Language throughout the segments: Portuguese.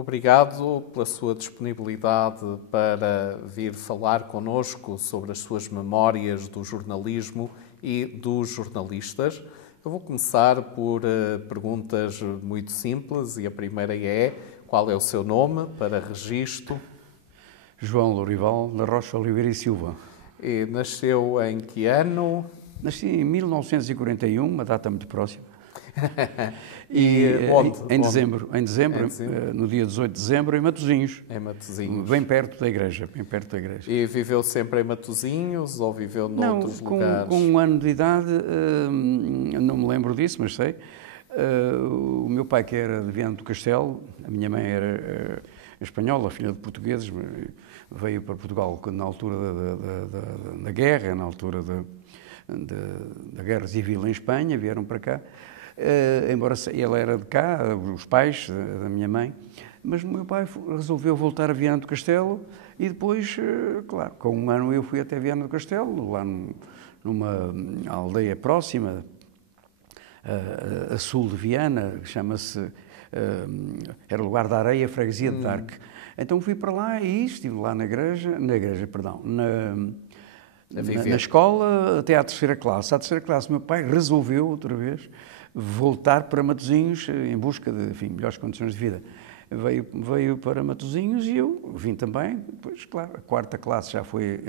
Obrigado pela sua disponibilidade para vir falar connosco sobre as suas memórias do jornalismo e dos jornalistas. Eu vou começar por perguntas muito simples e a primeira é: qual é o seu nome para registro? João Lourival da Rocha Oliveira e Silva. E nasceu em que ano? Nasci em 1941, uma data muito próxima. E onde? Em dezembro, no dia 18 de dezembro, em Matosinhos. Em Matosinhos. Bem perto da igreja, E viveu sempre em Matosinhos ou viveu noutros lugares? Com um ano de idade, não me lembro disso, mas sei. O meu pai, que era de Viana do Castelo, a minha mãe era espanhola, filha de portugueses, veio para Portugal na altura da guerra, na altura da Guerra Civil em Espanha, vieram para cá. Embora ele era de cá, os pais da minha mãe, mas o meu pai resolveu voltar a Viana do Castelo e depois, claro, com um ano eu fui até Viana do Castelo, lá numa aldeia próxima, a sul de Viana, que chama-se, era o lugar da Areia, freguesia de Darque. Então fui para lá e estive lá na escola até à terceira classe. À terceira classe, meu pai resolveu outra vez voltar para Matosinhos em busca de melhores condições de vida. Veio para Matosinhos e eu vim também. Depois, claro, a quarta classe já foi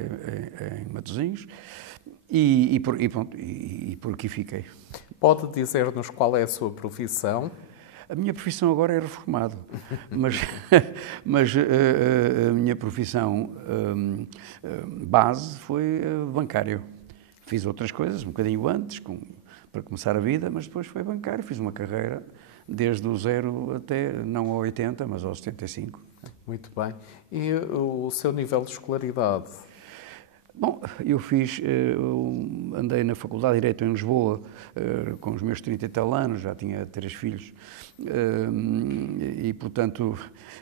em Matosinhos e por aqui fiquei. Pode dizer-nos qual é a sua profissão? A minha profissão agora é reformado, mas a minha profissão base foi bancário. Fiz outras coisas um bocadinho antes, para começar a vida, mas depois foi bancário. Fiz uma carreira desde o 0 até, não aos 80, mas aos 75. Muito bem. E o seu nível de escolaridade? Bom, eu andei na Faculdade de Direito em Lisboa com os meus 30 e tal anos, já tinha 3 filhos e, portanto,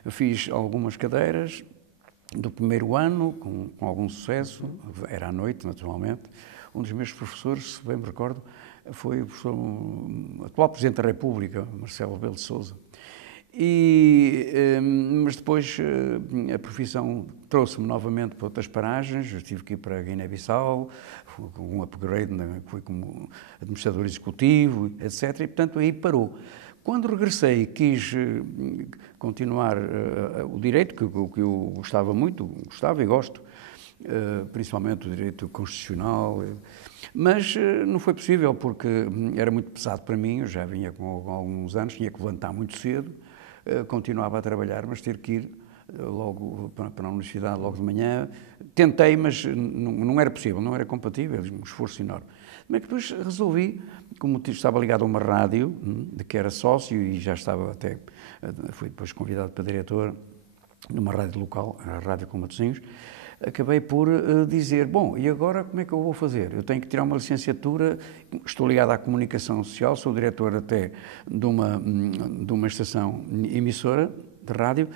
fiz algumas cadeiras do primeiro ano com algum sucesso, era à noite, naturalmente. Um dos meus professores, se bem me recordo, foi o atual Presidente da República, Marcelo Rebelo de Sousa. Mas depois a profissão trouxe-me novamente para outras paragens. Eu tive que ir para Guiné-Bissau, com um upgrade, fui como administrador executivo, etc. E, portanto, aí parou. Quando regressei, quis continuar o direito, que eu gostava e gosto, principalmente o direito constitucional, mas não foi possível porque era muito pesado para mim. Eu já vinha com alguns anos, tinha que levantar muito cedo. Continuava a trabalhar, mas ter que ir logo para a universidade, logo de manhã. Tentei, mas não era possível, não era compatível, um esforço enorme. Mas depois resolvi, como estava ligado a uma rádio, de que era sócio e já estava até, fui depois convidado para diretor numa rádio local, a Rádio com Matosinhos, acabei por dizer, bom, e agora como é que eu vou fazer? Eu tenho que tirar uma licenciatura, estou ligado à comunicação social, sou diretor até de uma estação emissora de rádio,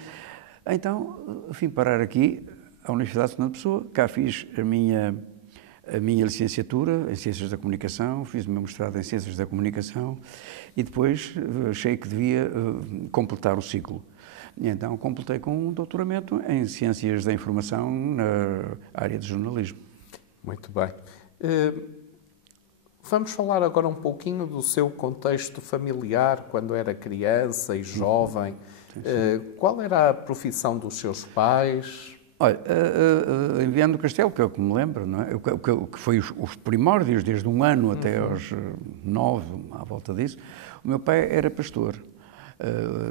então vim parar aqui à Universidade de Fernando Pessoa, cá fiz a minha licenciatura em Ciências da Comunicação, fiz o meu mestrado em Ciências da Comunicação e depois achei que devia completar o ciclo. E então completei com um doutoramento em Ciências da Informação na área de jornalismo. Muito bem. Vamos falar agora um pouquinho do seu contexto familiar, quando era criança e jovem. Qual era a profissão dos seus pais? Olha, em Viana do Castelo, que é o que me lembro, não é? O que foi os primórdios, desde um ano até aos 9, à volta disso, o meu pai era pastor.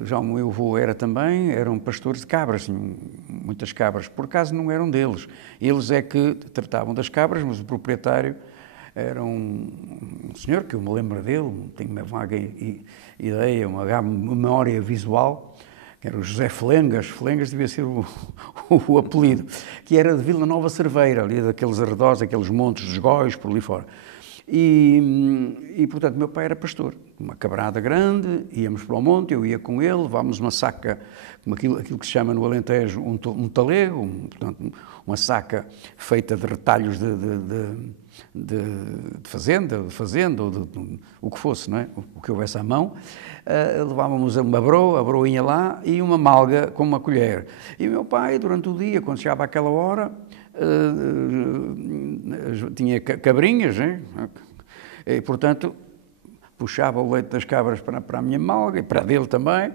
Já o meu avô eram pastores de cabras, tinham muitas cabras, por acaso não eram deles. Eles é que tratavam das cabras, mas o proprietário era um senhor, que eu me lembro dele, tenho uma vaga ideia, uma memória visual, que era o José Felengas. Felengas devia ser o apelido, que era de Vila Nova Cerveira, ali daqueles arredores, aqueles montes dos Góis, por ali fora. E, portanto, meu pai era pastor, uma cabrada grande, íamos para o monte, eu ia com ele, levámos uma saca, como aquilo que se chama no Alentejo um talego, portanto, uma saca feita de retalhos fazenda, ou o que fosse, não é? O que houvesse à mão. Levávamos uma broa, a broinha lá, e uma malga com uma colher. E o meu pai, durante o dia, quando chegava àquela hora, tinha cabrinhas, né? E, portanto, puxava o leite das cabras para a minha malga e para a dele também,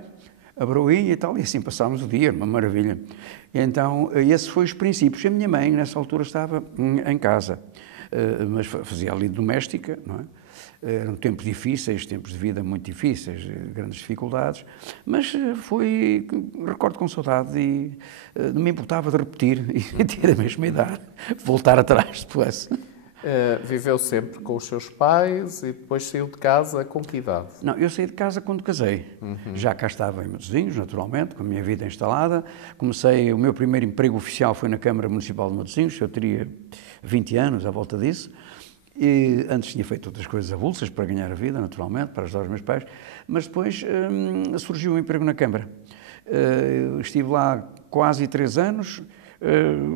a broinha e tal, e assim passámos o dia, uma maravilha. E então, esses foram os princípios. A minha mãe, nessa altura, estava em casa, mas fazia ali doméstica, não é? Eram tempos difíceis, tempos de vida muito difíceis, grandes dificuldades, mas recordo com saudade e não me importava de repetir e ter a mesma idade, voltar atrás depois. Viveu sempre com os seus pais e depois saiu de casa com que idade? Não, eu saí de casa quando casei. Já cá estava em Matosinhos, naturalmente, com a minha vida instalada. O meu primeiro emprego oficial foi na Câmara Municipal de Matosinhos, eu teria 20 anos à volta disso. E antes tinha feito outras coisas avulsas para ganhar a vida, naturalmente, para ajudar os meus pais, mas depois surgiu um emprego na Câmara. Estive lá quase 3 anos,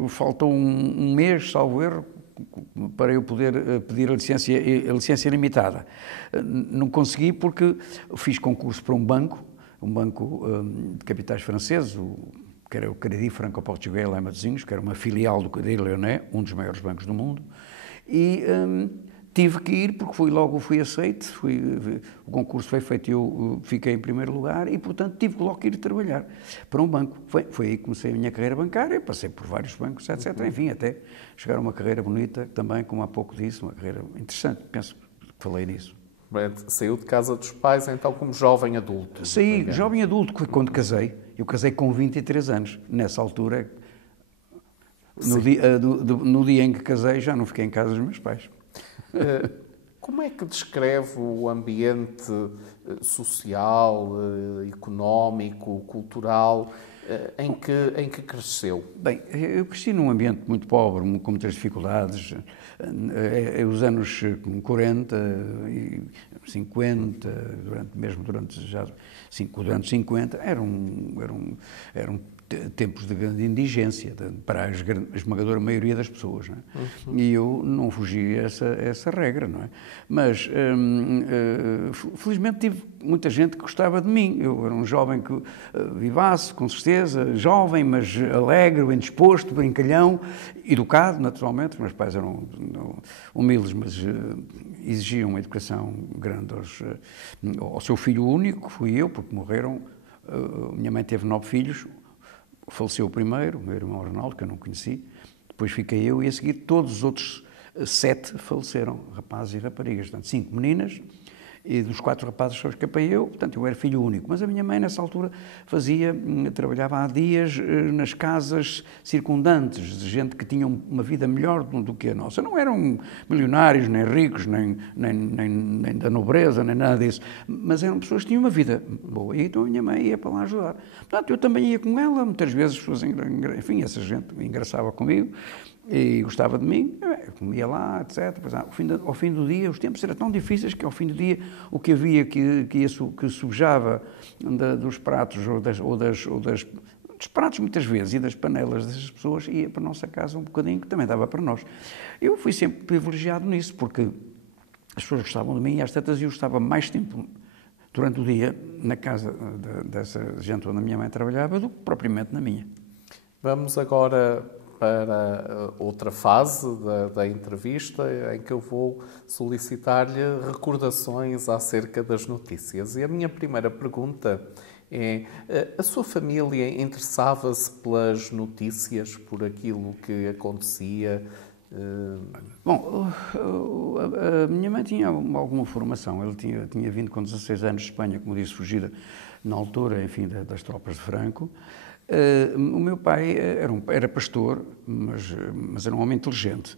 faltou um mês, salvo erro, para eu poder pedir a licença limitada. Não consegui porque fiz concurso para um banco de capitais franceses, que era o Crédit Franco-Português lá em Matosinhos, que era uma filial do Crédit Lyonnais, um dos maiores bancos do mundo. E tive que ir, porque fui aceito, o concurso foi feito e eu fiquei em primeiro lugar e, portanto, tive logo que ir trabalhar para um banco. Foi aí que comecei a minha carreira bancária, passei por vários bancos, etc. Enfim, até chegar a uma carreira bonita também, como há pouco disse, uma carreira interessante, penso que falei nisso. Saiu de casa dos pais, então, como jovem adulto? Saí, jovem adulto, quando casei. Eu casei com 23 anos. Nessa altura, no dia em que casei, já não fiquei em casa dos meus pais. Como é que descreve o ambiente social, económico, cultural em que cresceu? Bem, eu cresci num ambiente muito pobre, com muitas dificuldades. Os anos 40 e 50, durante os anos 50, eram tempos de grande indigência para a esmagadora maioria das pessoas, não é? E eu não fugi a essa regra, não é? Mas, felizmente, tive muita gente que gostava de mim. Eu era um jovem que vivace, com certeza, jovem, mas alegre, bem disposto, brincalhão, educado, naturalmente. Os meus pais eram humildes, mas exigiam uma educação grande ao seu filho único, que fui eu, porque morreram. Minha mãe teve 9 filhos, faleceu o primeiro, o meu irmão Arnaldo, que eu não conheci, depois fiquei eu e a seguir todos os outros 7 faleceram, rapazes e raparigas, portanto 5 meninas, e dos 4 rapazes só escapei eu, portanto eu era filho único. Mas a minha mãe nessa altura trabalhava há dias nas casas circundantes, de gente que tinha uma vida melhor do que a nossa. Não eram milionários, nem ricos, nem da nobreza, nem nada disso, mas eram pessoas que tinham uma vida boa, e então a minha mãe ia para lá ajudar. Portanto, eu também ia com ela, muitas vezes as pessoas, enfim, essa gente engraçava comigo, e gostava de mim, eu comia lá, etc. Pois, ao fim do dia, os tempos eram tão difíceis que ao fim do dia o que havia que subjava dos pratos dos pratos muitas vezes e das panelas dessas pessoas ia para a nossa casa um bocadinho, que também dava para nós. Eu fui sempre privilegiado nisso, porque as pessoas gostavam de mim e às tantas eu estava mais tempo durante o dia na casa dessa gente onde a minha mãe trabalhava do que propriamente na minha. Vamos agora para outra fase da entrevista, em que eu vou solicitar-lhe recordações acerca das notícias. E a minha primeira pergunta é: a sua família interessava-se pelas notícias, por aquilo que acontecia? Bom, a minha mãe tinha alguma formação. Ele tinha vindo com 16 anos de Espanha, como disse, fugida na altura, enfim, das tropas de Franco. O meu pai era pastor, mas era um homem inteligente.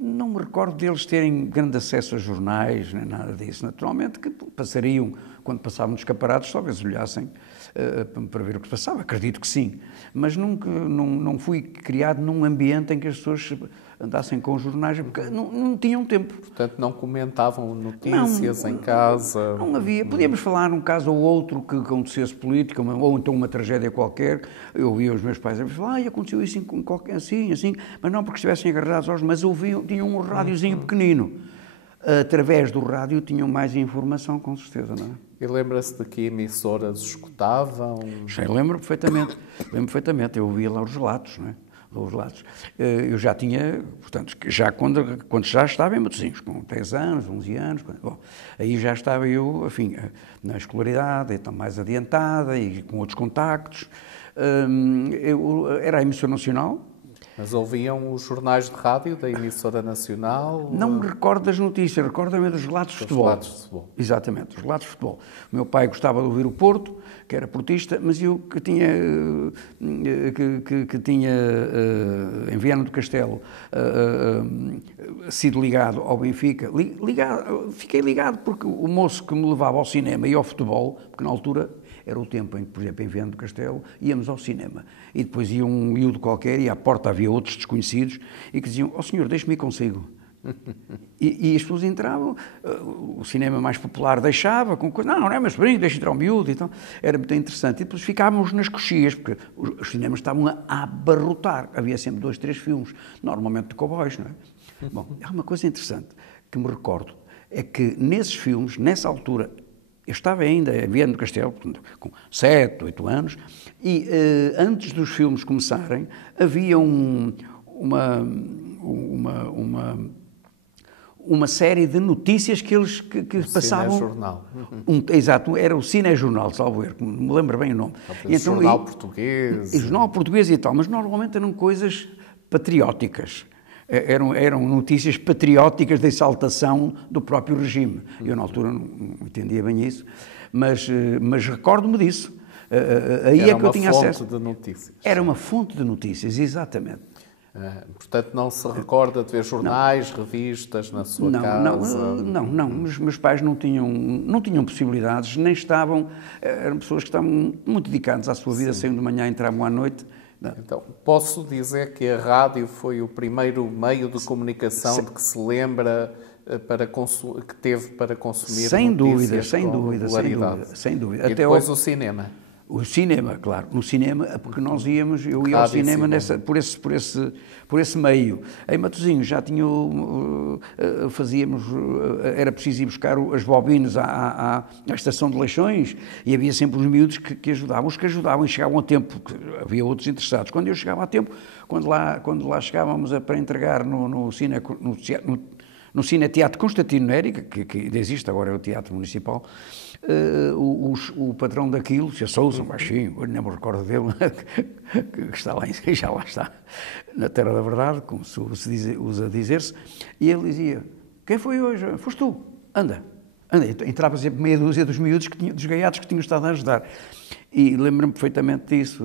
Não me recordo deles terem grande acesso a jornais, nem nada disso. Naturalmente que passariam quando passavam nos escaparates, talvez olhassem para ver o que se passava. Acredito que sim. Mas nunca, não fui criado num ambiente em que as pessoas andassem com jornais, porque não tinham tempo. Portanto, não comentavam notícias em casa? Não havia. Podíamos falar um caso ou outro que acontecesse política, ou então uma tragédia qualquer. Eu ouvia os meus pais a falar, aconteceu isso assim, mas não porque estivessem agarrados aos... Mas tinham um rádiozinho pequenino. Através do rádio tinham mais informação, com certeza, não é? E lembra-se de que emissoras escutavam? Sim, lembro perfeitamente. Eu ouvia lá os relatos, não é? Os relatos. Eu já tinha, portanto, já quando já estava em Matosinhos, com 10 anos, 11 anos, bom, aí já estava eu, enfim, na escolaridade, então mais adiantada e com outros contactos. Era a emissora nacional. Mas ouviam os jornais de rádio da emissora nacional? Não me recordo das notícias, recordo-me dos relatos de futebol. Relatos de futebol. Exatamente, os relatos de futebol. O meu pai gostava de ouvir o Porto, que era portista, mas eu que tinha em Viana do Castelo sido ligado ao Benfica, fiquei ligado porque o moço que me levava ao cinema e ao futebol, porque na altura era o tempo em que, por exemplo, em Viana do Castelo, íamos ao cinema. E depois ia um miúdo qualquer e à porta havia outros desconhecidos e que diziam, senhor, deixe-me ir consigo. E as pessoas entravam, o cinema mais popular deixava, não é, mas deixa entrar o miúdo e tal. Era muito interessante. E depois ficávamos nas coxias, porque os cinemas estavam a abarrotar. Havia sempre 2, 3 filmes, normalmente de cowboys, não é? Bom, há uma coisa interessante que me recordo, é que nesses filmes, nessa altura, eu estava ainda em Viana do Castelo, com 7, 8 anos, e antes dos filmes começarem, havia uma série de notícias que eles que passavam. Cinejornal. Exato, era o Cinejornal, salvo erro, me lembro bem o nome. E então, jornal português. Jornal português e tal, mas normalmente eram coisas patrióticas. Eram notícias patrióticas de exaltação do próprio regime. Eu, na altura, não entendia bem isso, mas recordo-me disso. Aí é que eu tinha acesso. Era uma fonte de notícias. Era uma fonte de notícias, exatamente. Portanto, não se recorda de ver jornais, revistas na sua casa? Não. Os meus pais não tinham possibilidades, nem estavam... Eram pessoas que estavam muito dedicadas à sua vida, saíam de manhã, entravam à noite... Não. Então, posso dizer que a rádio foi o primeiro meio de comunicação de que se lembra que teve para consumir notícias sem dúvida. E até depois o cinema. O cinema, claro. No cinema, porque nós íamos, eu ia ao cinema por esse meio. Em Matosinhos já era preciso ir buscar as bobinas à estação de Leixões e havia sempre os miúdos que ajudavam. Os que ajudavam e chegavam a tempo, havia outros interessados. Quando eu chegava a tempo, quando lá chegávamos para entregar no Cine Teatro Constantino Nery, que ainda existe, agora é o Teatro Municipal, o patrão daquilo, o Sr. Sousa, um baixinho, eu nem me recordo dele, que está lá, já lá está, na Terra da Verdade, como se usa dizer-se, e ele dizia, quem foi hoje? Foste tu, anda. Entrava sempre meia dúzia dos miúdos, dos gaiatos que tinham estado a ajudar. E lembro-me perfeitamente disso,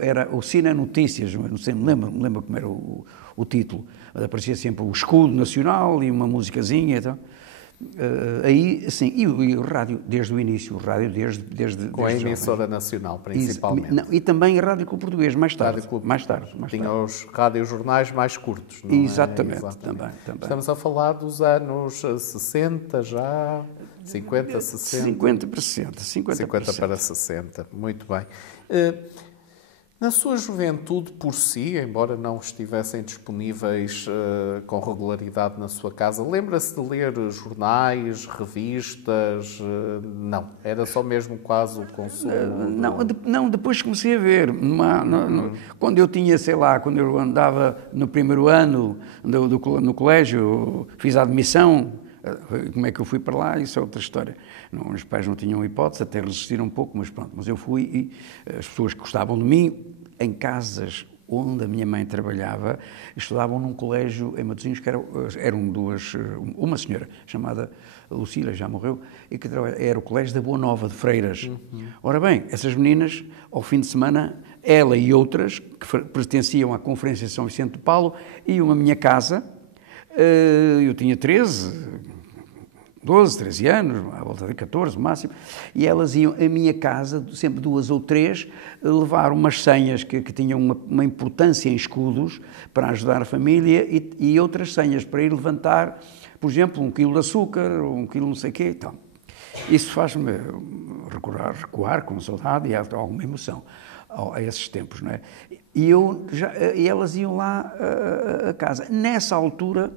era o Cine Notícias, não sei, me lembro como era o título, aparecia sempre o escudo nacional e uma musicazinha e tal. Aí, sim, e o rádio, desde o início, o rádio desde com a emissora nacional, principalmente. E também a Rádio Clube Português, mais tarde. Tinha os radiojornais mais curtos, não Exatamente, é? também. Estamos a falar dos anos 60 já, 50, 60? 50 para 60, muito bem. Na sua juventude, por si, embora não estivessem disponíveis com regularidade na sua casa, lembra-se de ler jornais, revistas? Não, era só mesmo quase o consumo? Não, depois comecei a ver. Quando eu tinha, sei lá, quando eu andava no primeiro ano no colégio, fiz a admissão. Como é que eu fui para lá? Isso é outra história. Não, os pais não tinham hipótese, até resistiram um pouco, mas pronto. Mas eu fui e as pessoas que gostavam de mim, em casas onde a minha mãe trabalhava, estudavam num colégio em Matosinhos, que eram uma senhora chamada Lucília, já morreu, e que era o Colégio da Boa Nova, de Freiras. Ora bem, essas meninas, ao fim de semana, ela e outras, que pertenciam à Conferência de São Vicente de Paulo, iam à minha casa. Eu tinha 13, 12, 13 anos, à volta de 14 no máximo, e elas iam à minha casa, sempre 2 ou 3, levar umas senhas que tinham uma importância em escudos para ajudar a família e outras senhas para ir levantar, por exemplo, 1 quilo de açúcar, ou 1 quilo não sei o quê e tal. Isso faz-me recuar com saudade e alguma emoção a esses tempos, não é? E elas iam lá a casa. Nessa altura,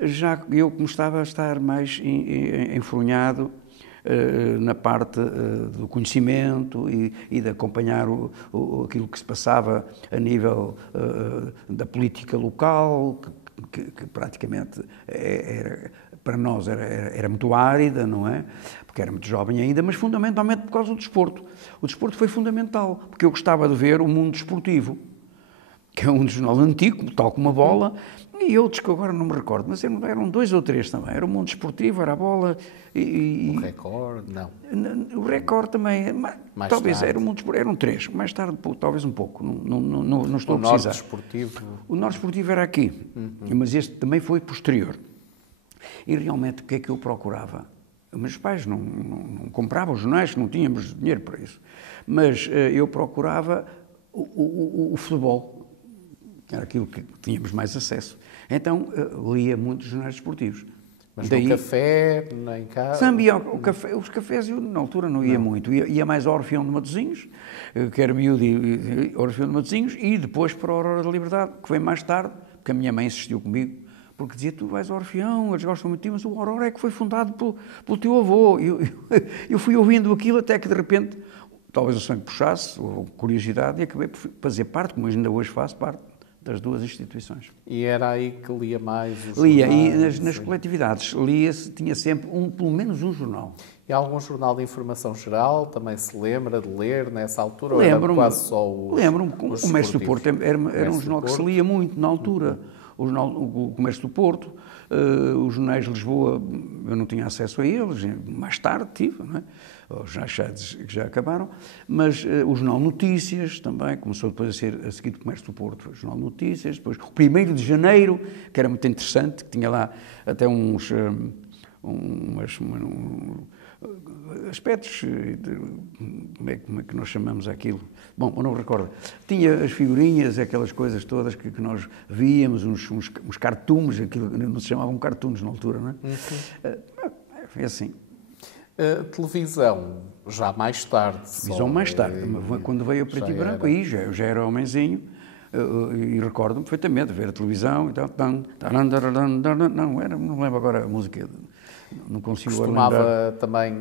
já eu começava a estar mais enfronhado na parte do conhecimento e de acompanhar aquilo que se passava a nível da política local, que praticamente para nós era muito árida, não é? Porque era muito jovem ainda, mas fundamentalmente por causa do desporto. O desporto foi fundamental, porque eu gostava de ver o mundo desportivo, que é um jornal antigo, tal como a Bola, e outros que agora não me recordo, mas eram 2 ou 3 também. Era o mundo desportivo, era a Bola O Record, não. O Record também, Mais talvez tarde. era o mundo desportivo, eram 3, mais tarde talvez um pouco, não estou a precisar. O Norte Desportivo. O Norte Desportivo era aqui, mas este também foi posterior. E realmente o que é que eu procurava? Meus pais não compravam os jornais, não tínhamos dinheiro para isso, mas eu procurava o futebol, que era aquilo que tínhamos mais acesso. Então lia muitos jornais desportivos. Mas no café, nem cá? Os cafés eu na altura não ia muito, ia mais ao Orfeão de Matosinhos, que era miúdo e Orfeão de Matosinhos, e depois para a Aurora da Liberdade, que veio mais tarde, porque a minha mãe insistiu comigo, porque dizia, tu vais ao Orfeão, eles gostam muito de ti, mas o Aurora é que foi fundado pelo teu avô. Eu fui ouvindo aquilo até que de repente, talvez o sangue puxasse, ou curiosidade, e acabei por fazer parte, como ainda hoje faço parte, das 2 instituições. E era aí que lia mais os Lia, jornais? e nas coletividades, lia-se, tinha sempre pelo menos um jornal. E algum jornal de informação geral também se lembra de ler nessa altura? Lembro-me, quase só os o Comércio do Porto era um jornal que se lia muito na altura. O Comércio do Porto, os jornais de Lisboa, eu não tinha acesso a eles, mais tarde tive, não é? Os jornais já acabaram, mas o Jornal Notícias também, começou depois a seguir do Comércio do Porto, foi o Jornal Notícias, depois o 1º de Janeiro, que era muito interessante, que tinha lá até uns aspectos, como é que nós chamamos aquilo? Bom, eu não me recordo. Tinha as figurinhas, aquelas coisas todas que nós víamos, uns cartoons, aquilo não se chamavam cartoons na altura, não é? Foi assim. Televisão, já mais tarde. Televisão mais tarde, quando veio o preto e branco, aí eu já era homenzinho, e recordo-me perfeitamente de ver a televisão e tal, não lembro agora a música, não consigo Costumava lembrar. também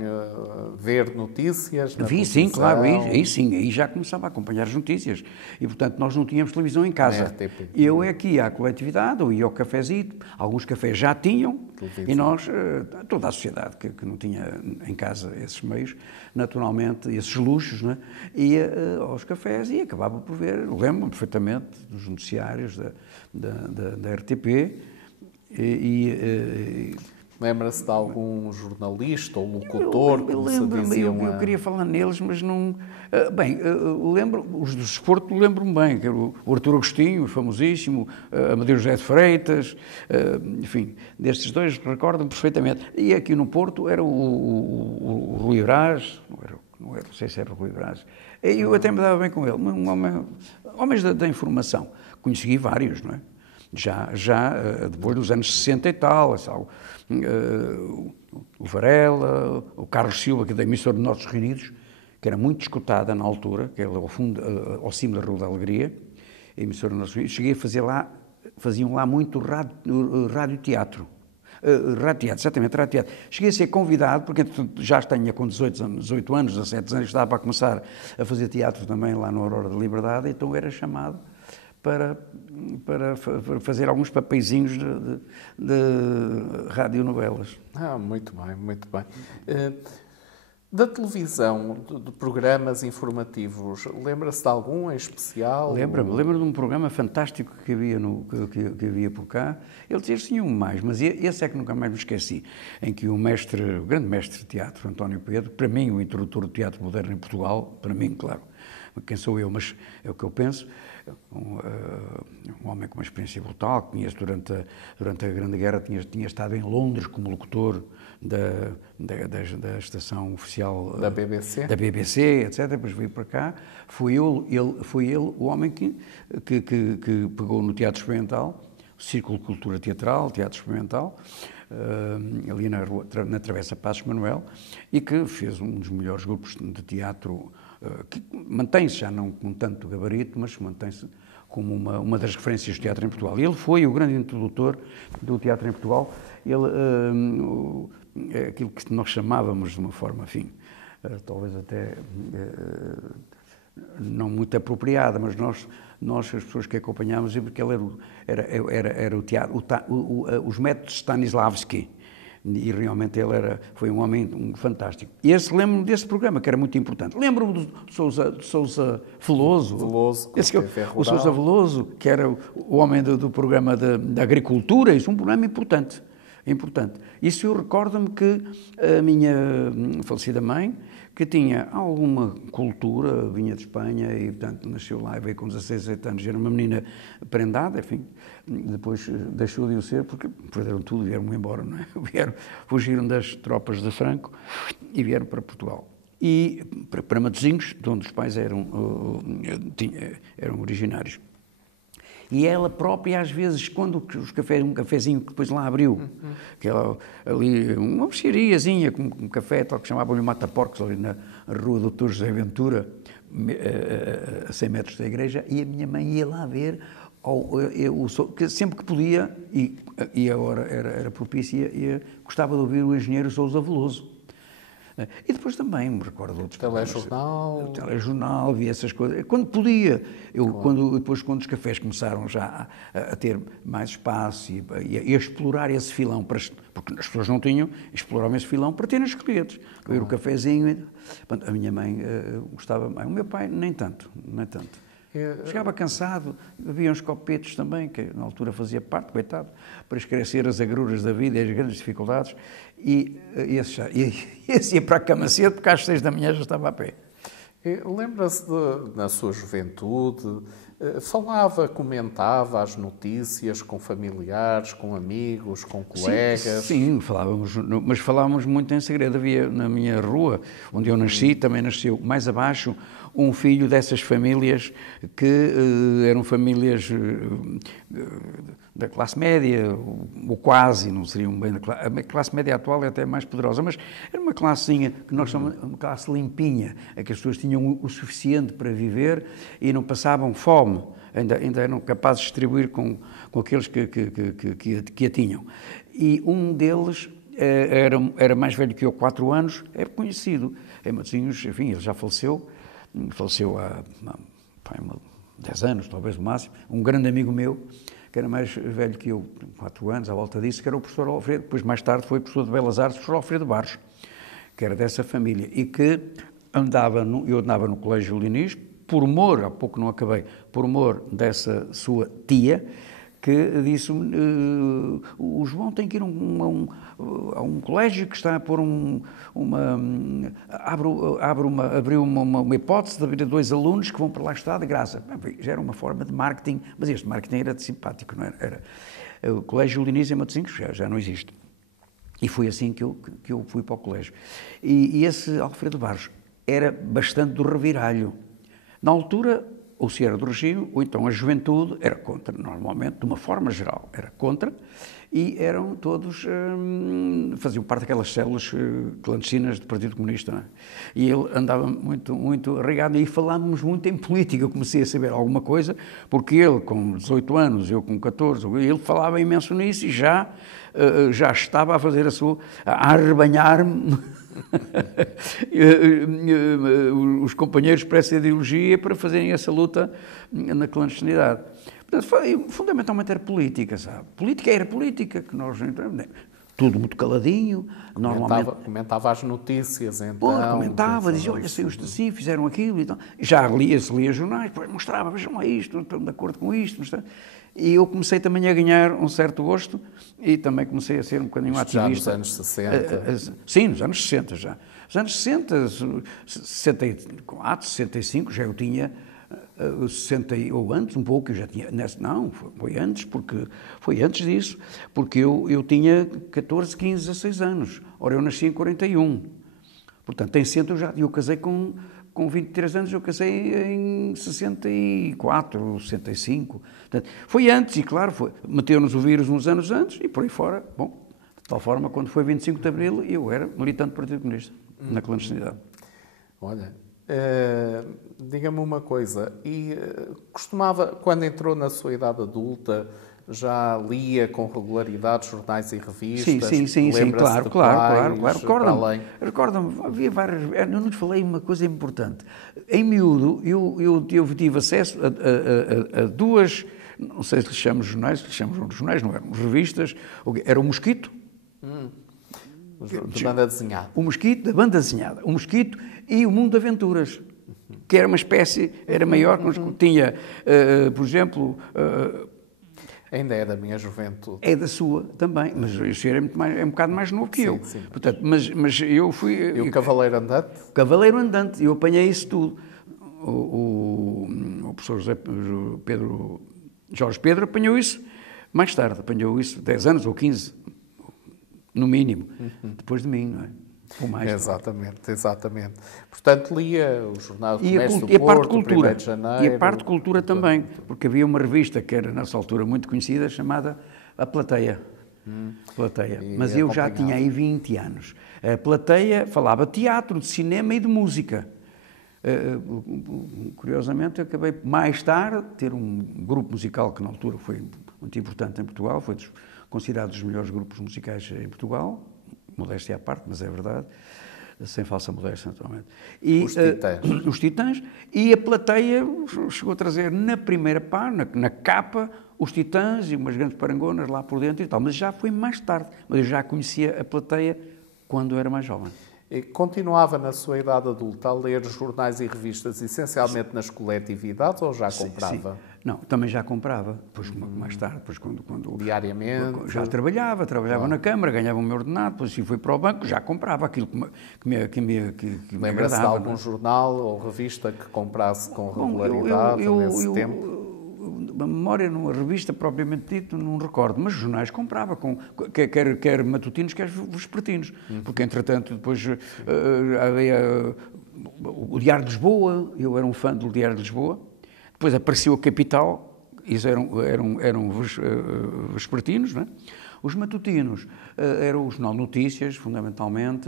ver notícias na Vi, televisão? sim, claro, aí já começava a acompanhar as notícias. E, portanto, nós não tínhamos televisão em casa. RTP. Eu é que ia à coletividade, ou ia ao cafezito, alguns cafés já tinham, televisão. e nós, toda a sociedade que não tinha em casa esses meios, naturalmente, esses luxos, né, ia aos cafés e acabava por ver, lembro-me perfeitamente dos noticiários da RTP, Lembra-se de algum jornalista ou locutor, como se diziam? Eu queria falar neles, mas não... lembro, os do desporto lembro-me bem, que era o Artur Agostinho, famosíssimo, Amadeu José de Freitas, enfim, destes 2 recordo-me perfeitamente. E aqui no Porto era o Rui Brás, não sei se era o Rui Brás, eu até me dava bem com ele, homens da informação, conheci vários, não é? Já depois dos anos 60 e tal, o Varela, o Carlos Silva, que é da emissora de Nossos Reunidos, que era muito escutada na altura, que era ao cimo da Rua da Alegria, a emissora de Nossos Reunidos. Cheguei a fazer lá, faziam lá muito rádio-teatro. Rádio-teatro, exatamente, rádio-teatro. Cheguei a ser convidado, porque já tinha com 18 anos, 17 anos, estava a começar a fazer teatro também lá na Aurora da Liberdade, então era chamado para fazer alguns papeizinhos de radionovelas. Muito bem, muito bem. Da televisão, de programas informativos, lembra-se de algum em especial? Lembro de um programa fantástico que havia, que havia por cá. Ele tinha um mais, mas esse é que nunca mais me esqueci, em que o grande mestre de teatro, António Pedro, para mim o introdutor do teatro moderno em Portugal, para mim, claro, quem sou eu, mas é o que eu penso, um homem com uma experiência brutal, que conheço durante a Grande Guerra, tinha estado em Londres como locutor da estação oficial da BBC, etc. Depois veio para cá. Foi ele o homem que pegou no teatro experimental, o Círculo de Cultura Teatral, teatro experimental, ali na Travessa Passos Manuel, e que fez um dos melhores grupos de teatro, que mantém-se já não com tanto gabarito, mas mantém-se como uma das referências do teatro em Portugal. Ele foi o grande introdutor do teatro em Portugal. Ele, aquilo que nós chamávamos de uma forma, enfim, talvez até não muito apropriada, mas nós as pessoas que acompanhámos, porque ele era o teatro, os métodos de Stanislavski. E realmente ele foi um homem fantástico. E lembro-me desse programa, que era muito importante. Lembro-me de Sousa Veloso. O Sousa Veloso, que era o homem do programa da agricultura. Isso é um programa importante. Isso eu recordo-me que a minha falecida mãe, que tinha alguma cultura, vinha de Espanha e, portanto, nasceu lá e veio com 16, 17 anos, era uma menina prendada, enfim, depois deixou de o ser porque perderam tudo e vieram embora, não é? Fugiram das tropas de Franco e vieram para Portugal. E para Matosinhos, de onde os pais eram originários. E ela própria, às vezes, quando um cafezinho que depois lá abriu, aquela ali, uma merceariazinha com um café, tal, que chamavam-lhe Mata-Porcos, ali na rua do Dr. José Ventura, a 100 metros da igreja, e a minha mãe ia lá ver, sempre que podia, e a hora era propícia, gostava de ouvir o engenheiro Sousa Veloso. E depois também me recordo de outros telejornal. O telejornal, via essas coisas. Quando podia. Depois, quando os cafés começaram já a ter mais espaço e a explorar esse filão, porque as pessoas não tinham, exploravam esse filão para ter nos clientes. Ver o cafezinho. A minha mãe gostava mais. O meu pai, nem tanto. Chegava cansado, havia uns copetos também, que na altura fazia parte, coitado, para esclarecer as agruras da vida e as grandes dificuldades, e esse ia para a cama cedo, porque às 6 da manhã já estava a pé. Lembra-se, na sua juventude, comentava as notícias com familiares, com amigos, com colegas? Sim, mas falávamos muito em segredo. Havia na minha rua, onde eu nasci, também nasceu mais abaixo, um filho dessas famílias que eram famílias da classe média, ou quase, não seriam bem da classe... A classe média atual é até mais poderosa, mas era uma classezinha que nós chamamos uma classe limpinha, a que as pessoas tinham o suficiente para viver e não passavam fome, ainda eram capazes de distribuir com aqueles que a tinham. E um deles era mais velho que eu, 4 anos, é conhecido. Em Matosinhos, enfim, ele já faleceu há 10 anos, talvez o máximo, um grande amigo meu, que era mais velho que eu, 4 anos, à volta disso, que era o professor Alfredo, depois mais tarde foi professor de Belas Artes, o professor Alfredo Barros, que era dessa família, e que eu andava no Colégio Linis, por humor, há pouco não acabei, por humor dessa sua tia, que disse-me, o João tem que ir a um colégio que está a pôr abriu uma hipótese de abrir 2 alunos que vão para lá estudar de graça. Já era uma forma de marketing, mas este marketing era simpático, não era? O Colégio Linis em Matosinhos já não existe. E foi assim que eu fui para o colégio. E esse Alfredo Barros era bastante do reviralho. Na altura, ou se era do regime, ou então a juventude era contra, normalmente, de uma forma geral, era contra, e eram todos, faziam parte daquelas células clandestinas do Partido Comunista, não é? E ele andava muito regado, e falávamos muito em política. Eu comecei a saber alguma coisa, porque ele com 18 anos, eu com 14, ele falava imenso nisso e já estava a fazer a arrebanhar-me os companheiros para essa ideologia, para fazerem essa luta na clandestinidade. Portanto, fundamentalmente era política, sabe? Política era política, que nós entramos. tudo muito caladinho, normalmente... Comentava as notícias, então... Pô, comentava, dizia, olha, saiu isto assim, fizeram aquilo e tal. Já lia jornais, depois mostrava, vejam lá isto, estou de acordo com isto. E eu comecei também a ganhar um certo gosto e também comecei a ser um bocadinho ativista. Já nos anos 60? Sim, nos anos 60 já. Nos anos 60, 64, 65, já eu tinha... 60 ou antes, um pouco, eu já tinha... Não, foi antes, foi antes disso, porque eu tinha 14, 15, 16 anos. Ora, eu nasci em 41. Portanto, em 60 eu casei com 23 anos, eu casei em 64, 65. Portanto, foi antes, e claro, meteu-nos o vírus uns anos antes, e por aí fora, bom, de tal forma, quando foi 25 de Abril, eu era militante do Partido Comunista, na clandestinidade. Olha... diga-me uma coisa, costumava, quando entrou na sua idade adulta, já lia com regularidade jornais e revistas? Sim, claro. Recordo-me, havia várias... Eu não te falei uma coisa importante. Em miúdo, eu tive acesso a duas, não sei se lhe chamamos jornais, não eram revistas, era o Mosquito. De banda desenhada. O Mosquito, da banda desenhada. O Mosquito e o Mundo de Aventuras, que era uma espécie, era maior, tinha, por exemplo... Ainda é da minha juventude. É da sua também, mas o senhor é um bocado mais novo que eu. Sim. Portanto, mas eu fui... E o Cavaleiro Andante? O Cavaleiro Andante, eu apanhei isso tudo. O professor Jorge Pedro apanhou isso mais tarde, apanhou isso 10 anos ou 15, no mínimo, depois de mim, não é? Ou mais. Exatamente. Portanto, lia o Jornal do Comércio do Porto, o 1º de Janeiro... E a parte de cultura também, porque havia uma revista que era, nessa altura, muito conhecida, chamada A Plateia. Plateia. Mas eu já tinha aí 20 anos. A Plateia falava de teatro, de cinema e de música. Curiosamente, eu acabei mais tarde de ter um grupo musical que na altura foi muito importante em Portugal, foi considerado dos melhores grupos musicais em Portugal, modéstia à parte, mas é verdade, sem falsa modéstia, naturalmente. E, os Titãs. E a Plateia chegou a trazer na primeira na capa, os Titãs e umas grandes parangonas lá por dentro e tal, mas já foi mais tarde, mas eu já conhecia a Plateia quando eu era mais jovem. E continuava na sua idade adulta a ler jornais e revistas essencialmente nas coletividades ou já comprava? Sim. Não, também já comprava, depois mais tarde, depois quando diariamente? Já trabalhava na Câmara, ganhava o meu ordenado, depois se fui para o banco, já comprava aquilo que me agradava. Lembra-se de algum jornal ou revista que comprasse com regularidade nesse tempo? A memória numa revista propriamente dita não recordo, mas jornais comprava, quer matutinos, quer vespertinos, porque entretanto depois havia o Diário de Lisboa, eu era um fã do Diário de Lisboa, depois apareceu a Capital, isso eram vespertinos, não é? Os matutinos eram os Jornal Notícias, fundamentalmente,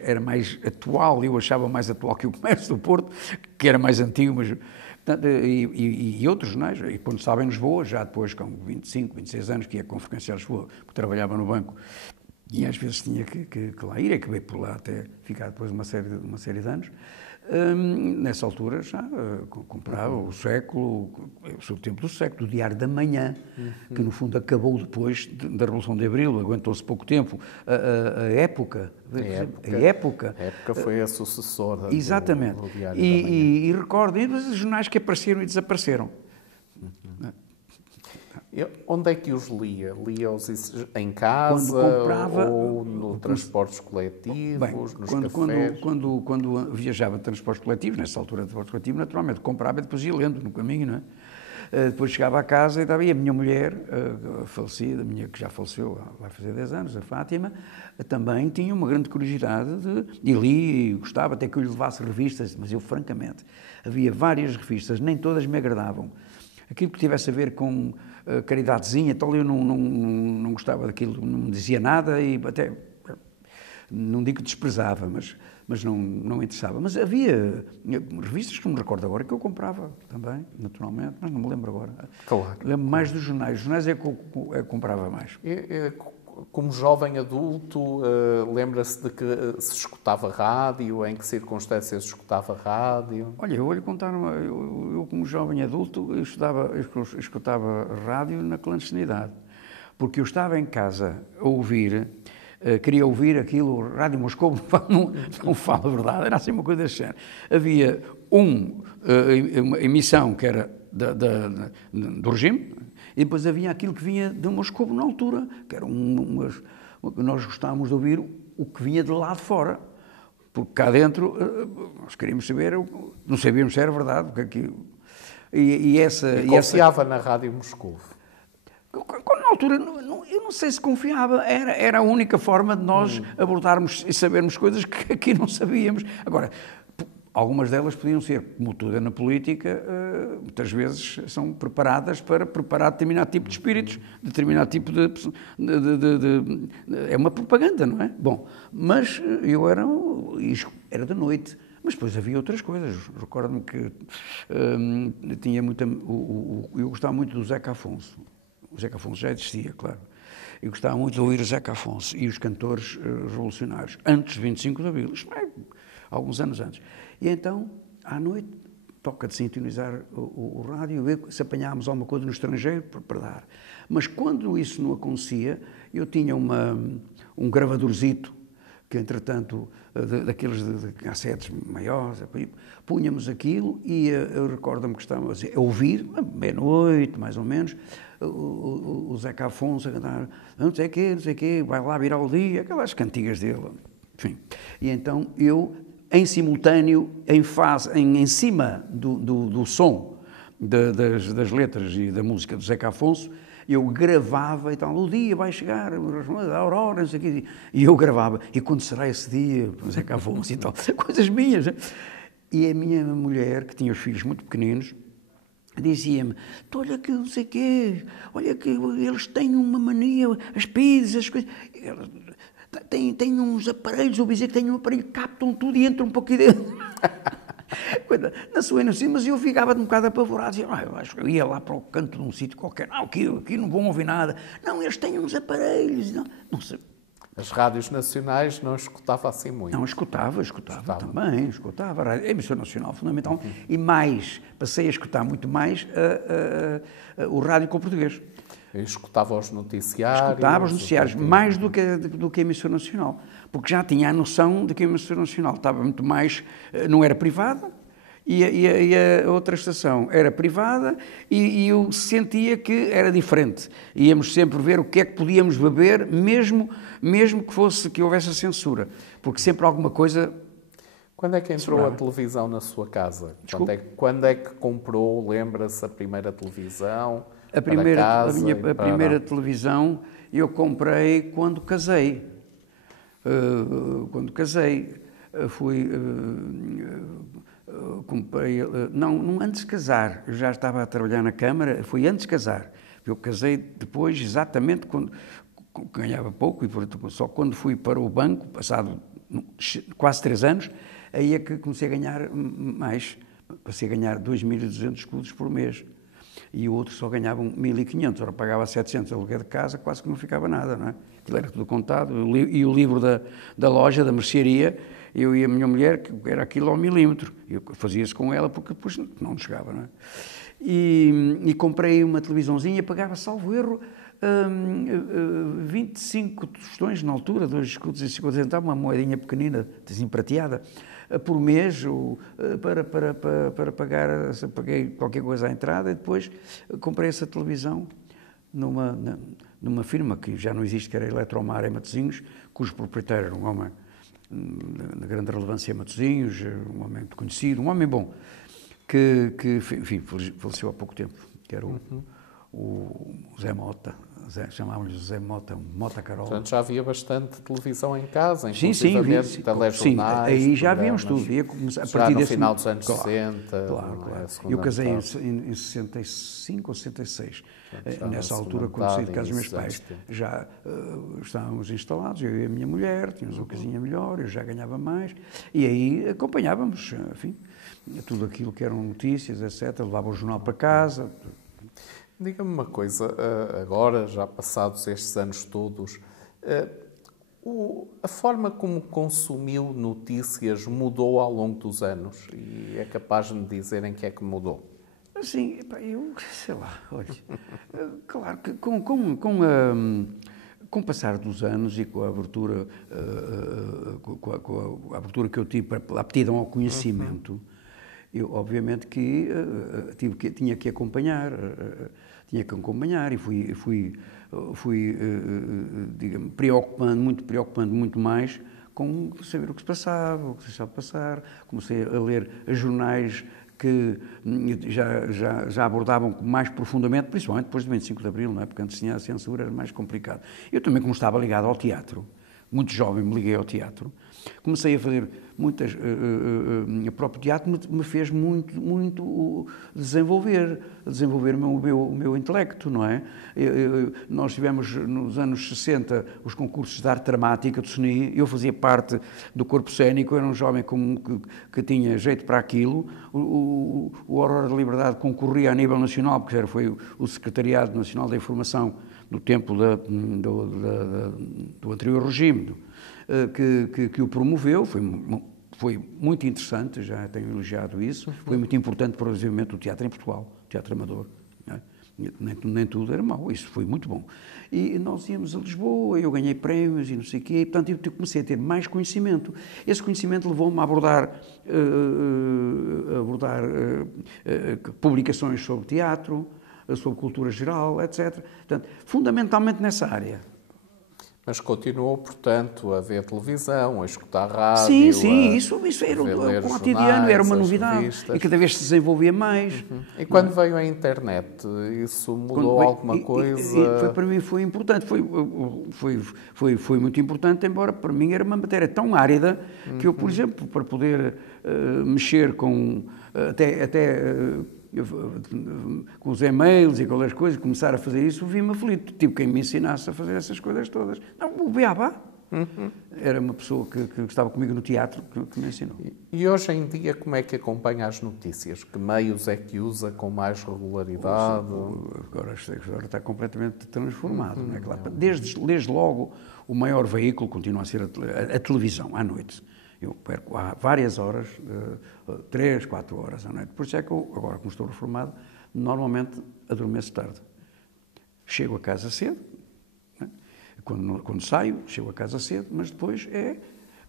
era mais atual, eu achava mais atual que o Comércio do Porto, que era mais antigo, mas... E outros jornais, e quando estava em Lisboa, já depois com 25, 26 anos, que ia com frequência a Lisboa, porque trabalhava no banco, e às vezes tinha que lá ir, acabei por lá até ficar depois uma série de anos. Nessa altura já comprava o Século, o tempo do Século, o Diário da Manhã, que no fundo acabou depois da Revolução de Abril, aguentou-se pouco tempo. A Época foi a sucessora exatamente. do Diário da Manhã. E recordo, os jornais que apareceram e desapareceram. Onde é que os lia? Lia-os em casa ou no transportes coletivos, nos cafés? Quando viajava de transportes coletivos, nessa altura de transporte coletivo, naturalmente comprava e depois ia lendo no caminho, não é? Depois chegava a casa e a minha mulher, falecida, que já faleceu, vai fazer 10 anos, a Fátima, também tinha uma grande curiosidade e li e gostava até que eu lhe levasse revistas, mas eu, francamente, havia várias revistas, nem todas me agradavam. Aquilo que tivesse a ver com caridadezinha, tal, eu não gostava daquilo, não me dizia nada e até, não digo que desprezava, mas não me interessava. Mas havia revistas que não me recordo agora, que eu comprava também, naturalmente, mas não me lembro agora. Claro. Lembro mais dos jornais. Os jornais é que eu comprava mais. Como jovem adulto, lembra-se de que se escutava rádio? Em que circunstâncias se escutava rádio? Olha, eu vou-lhe contar, eu como jovem adulto, eu escutava rádio na clandestinidade. porque eu estava em casa a ouvir, queria ouvir aquilo, o Rádio Moscou, não fala a verdade, era assim uma coisa desse género. Havia uma emissão que era do regime, e depois havia aquilo que vinha de Moscou na altura, que era nós gostávamos de ouvir o que vinha de lá de fora. Porque cá dentro nós queríamos saber, não sabíamos se era verdade, porque aquilo... E confiava na Rádio Moscou? Na altura, eu não sei se confiava, era a única forma de nós abordarmos e sabermos coisas que aqui não sabíamos. Agora, algumas delas podiam ser, como tudo é na política, muitas vezes são preparadas para preparar determinado tipo de espíritos, determinado tipo de é uma propaganda, não é? Bom, mas era da noite, mas depois havia outras coisas. Recordo-me que tinha muita... eu gostava muito do Zeca Afonso. O Zeca Afonso já existia, claro. Eu gostava muito de ouvir o Zeca Afonso e os cantores revolucionários, antes de 25 de Abril, isto é, alguns anos antes. E então, à noite, toca de sintonizar o rádio, ver se apanhámos alguma coisa no estrangeiro para dar. Mas quando isso não acontecia, eu tinha um gravadorzito, que entretanto, daqueles de cassetes maiores, punhamos aquilo e eu recordo-me que estávamos a ouvir, meia-noite, mais ou menos, o Zeca Afonso a cantar, não sei o quê, vai lá virar o dia, aquelas cantigas dele, enfim. E então eu, em simultâneo, em cima do som das letras e da música do Zeca Afonso, eu gravava e tal, o dia vai chegar, a aurora, não sei o quê, e eu gravava, e quando será esse dia, o Zeca Afonso e tal, coisas minhas. E a minha mulher, que tinha os filhos muito pequeninos, dizia-me, olha que não sei o quê, olha que eles têm uma mania, as pizzas, as coisas... Tem uns aparelhos, ouvi dizer que tem um aparelho, captam tudo e entram um pouquinho dentro. Na sua inocência, mas eu ficava um bocado apavorado, dizia, eu acho que eu ia lá para o canto de um sítio qualquer, não, aqui não vão ouvir nada, não, eles têm uns aparelhos, não sei. As rádios nacionais não escutava assim muito? Não, escutava também, a emissora nacional, fundamental, e mais, passei a escutar muito mais o rádio com o português. Escutava os noticiários? Escutava os noticiários, mais do que a emissora nacional, porque já tinha a noção de que a emissora nacional estava muito mais, não era privada, e a outra estação era privada, e eu sentia que era diferente. Íamos sempre ver o que é que podíamos beber, mesmo que houvesse censura, porque sempre alguma coisa... Quando é que entrou a televisão na sua casa? Quando é que comprou, lembra-se, a primeira televisão? A primeira televisão eu comprei quando casei. Comprei... Não, antes de casar. Eu já estava a trabalhar na Câmara, foi antes de casar. Eu casei depois, exatamente quando ganhava pouco, e só quando fui para o banco, passado quase 3 anos, aí é que comecei a ganhar mais. Passei a ganhar 2.200 escudos por mês. E o outro só ganhava 1.500, ora pagava 700 de aluguer de casa, quase que não ficava nada, não é? Aquilo era tudo contado, e o livro da loja, da mercearia, eu e a minha mulher, que era aquilo ao milímetro, eu fazia-se com ela porque depois não chegava, não é? E comprei uma televisãozinha, pagava, salvo erro, 25 tostões na altura, 2 escudos e 50 centavos, uma moedinha pequenina, assim prateada, por mês, para pagar, paguei qualquer coisa à entrada, e depois comprei essa televisão numa firma que já não existe, que era a Eletromar em Matosinhos, cujo proprietário era um homem de grande relevância em Matosinhos, um homem conhecido, um homem bom, que enfim, faleceu há pouco tempo, que era o Zé Mota. Chamávamos-lhe José Mota, Mota Carol. Portanto, já havia bastante televisão em casa, inclusive telejornais. Sim, aí já víamos tudo. A partir no final dos anos 60. Claro. Eu casei em 65 ou 66. Nessa altura, quando saí de casa dos meus pais, já estávamos instalados, eu e a minha mulher, tínhamos uma casinha melhor, eu já ganhava mais, e aí acompanhávamos, enfim, tudo aquilo que eram notícias, etc. Levava o jornal para casa. Diga-me uma coisa, agora, já passados estes anos todos, a forma como consumiu notícias mudou ao longo dos anos? E é capaz de me dizer em que é que mudou? Assim, eu sei lá, olha, claro que com o passar dos anos e com a abertura, com a abertura que eu tive para a aptidão ao conhecimento, eu obviamente que tinha que acompanhar, e fui digamos, preocupando muito mais com saber o que se passava, o que se deixava passar. Comecei a ler jornais que já abordavam mais profundamente, principalmente depois do 25 de Abril, não é? Porque antes tinha a censura, era mais complicado. Eu também, como estava ligado ao teatro, muito jovem me liguei ao teatro, comecei a fazer muitas... o próprio teatro me fez muito desenvolver o meu intelecto, não é? Nós tivemos, nos anos 60, os concursos de arte dramática do SNI, eu fazia parte do corpo cénico, era um jovem que tinha jeito para aquilo, o Aurora da Liberdade concorria a nível nacional, porque foi o Secretariado Nacional da Informação no tempo do anterior regime, que o promoveu, foi muito interessante, já tenho elogiado isso, foi muito importante para o desenvolvimento do teatro em Portugal, teatro amador, não é? Nem tudo era mau, isso foi muito bom. E nós íamos a Lisboa, eu ganhei prémios e não sei o quê, e portanto eu comecei a ter mais conhecimento. Esse conhecimento levou-me a abordar publicações sobre teatro, sobre cultura geral, etc. Portanto, fundamentalmente nessa área. Mas continuou, portanto, a ver televisão, a escutar rádio... Sim, isso era o cotidiano, era uma novidade, revistas. E cada vez se desenvolvia mais. E quando veio a internet, isso mudou alguma coisa? Para mim foi importante, foi muito importante, embora para mim era uma matéria tão árida que eu, por exemplo, para poder mexer com com os e-mails e aquelas coisas, começar a fazer isso, vi-me aflito. Tive quem me ensinasse a fazer essas coisas todas. Não, o Beabá. Era uma pessoa que estava comigo no teatro que me ensinou. E hoje em dia, como é que acompanha as notícias? Que meios é que usa com mais regularidade? Agora está completamente transformado. Não é? Claro, desde logo, o maior veículo continua a ser a televisão, à noite. Eu perco há várias horas, 3, 4 horas à noite. Por isso é que eu, agora como estou reformado, normalmente adormeço tarde. Chego a casa cedo, né? Quando saio, chego a casa cedo, mas depois é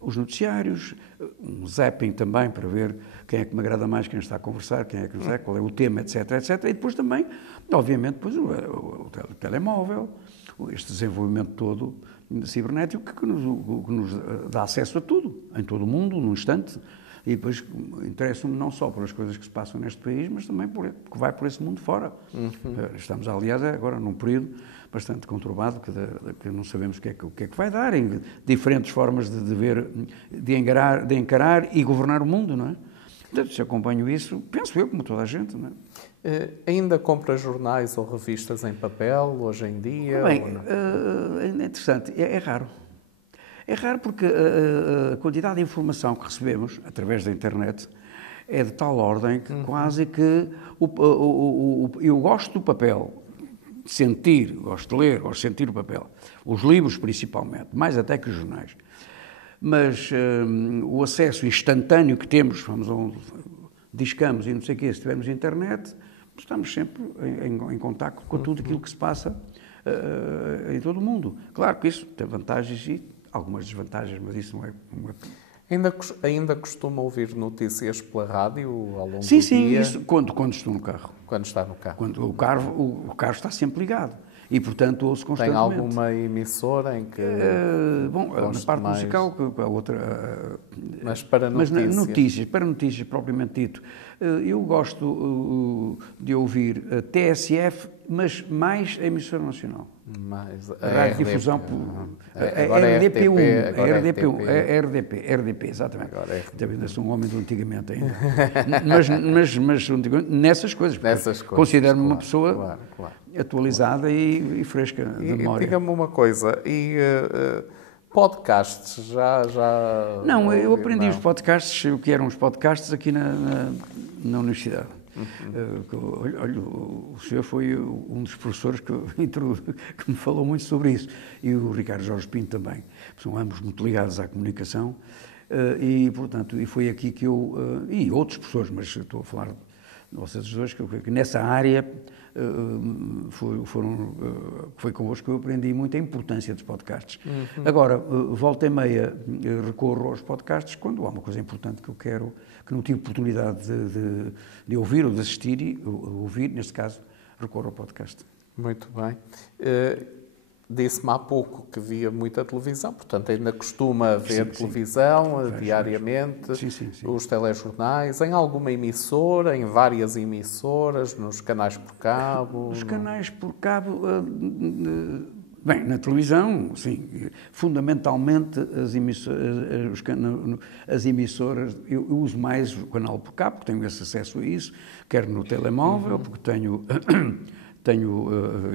os noticiários, um zapping também para ver quem é que me agrada mais, quem está a conversar, quem é que não sei, qual é o tema, etc, etc. E depois também, obviamente, depois o telemóvel, este desenvolvimento todo cibernético que nos dá acesso a tudo, em todo o mundo, num instante. E depois interesso-me não só por as coisas que se passam neste país, mas também porque vai por esse mundo fora. Estamos, aliás, agora num período bastante conturbado, que não sabemos o que é que vai dar, em diferentes formas de encarar e governar o mundo, não é? Portanto, se acompanho isso, penso eu, como toda a gente, não é? Ainda compra jornais ou revistas em papel, hoje em dia? Bem, é interessante, é raro. É raro porque a quantidade de informação que recebemos através da internet é de tal ordem que quase que eu gosto do papel, gosto de ler, gosto de sentir o papel. Os livros, principalmente, mais até que os jornais. Mas o acesso instantâneo que temos, discamos e não sei o quê, se tivermos internet, estamos sempre em contacto com tudo aquilo que se passa em todo o mundo. Claro que isso tem vantagens e algumas desvantagens, mas isso não é... Ainda costuma ouvir notícias pela rádio ao longo do dia? Sim, isso quando estou no carro. Quando está no carro. Quando o carro está sempre ligado. E, portanto, ouço constantemente. Tem alguma emissora em que... na parte musical, a outra... Mas para notícias? Para notícias, propriamente dito. Eu gosto de ouvir a TSF, mas mais a emissora nacional. Mais a radiodifusão... Agora é RDP, RDP, exatamente. Ainda sou um homem do antigamente ainda. mas nessas coisas. Considero-me uma pessoa atualizada e fresca de memória. Diga-me uma coisa, podcasts já... Não, eu aprendi os podcasts, o que eram os podcasts aqui na universidade. Olha, o senhor foi um dos professores que me falou muito sobre isso, e o Ricardo Jorge Pinto também. São ambos muito ligados à comunicação e, portanto, foi aqui que eu... e outros professores, mas estou a falar vocês dois, que nessa área foi convosco que eu aprendi muito a importância dos podcasts. Agora, volta e meia, recorro aos podcasts quando há uma coisa importante que eu quero, que não tive oportunidade de ouvir ou de assistir e ouvir, neste caso, recorro ao podcast. Muito bem. Disse-me há pouco que via muita televisão, portanto ainda costuma ver televisão diariamente, sim. os telejornais, em alguma emissora, em várias emissoras, nos canais por cabo? Os canais por cabo, bem, na televisão, sim, fundamentalmente as emissoras, eu uso mais o canal por cabo, porque tenho esse acesso a isso, quer no telemóvel, porque tenho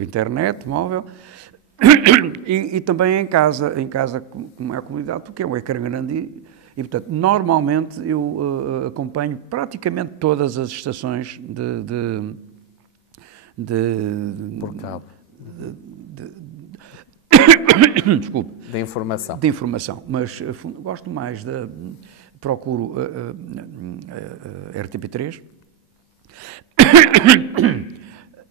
internet móvel, e também em casa como é a comunidade, porque é um ecrã grande e portanto, normalmente eu acompanho praticamente todas as estações por cabo. Desculpe. De informação. De informação, mas gosto mais procuro a RTP3,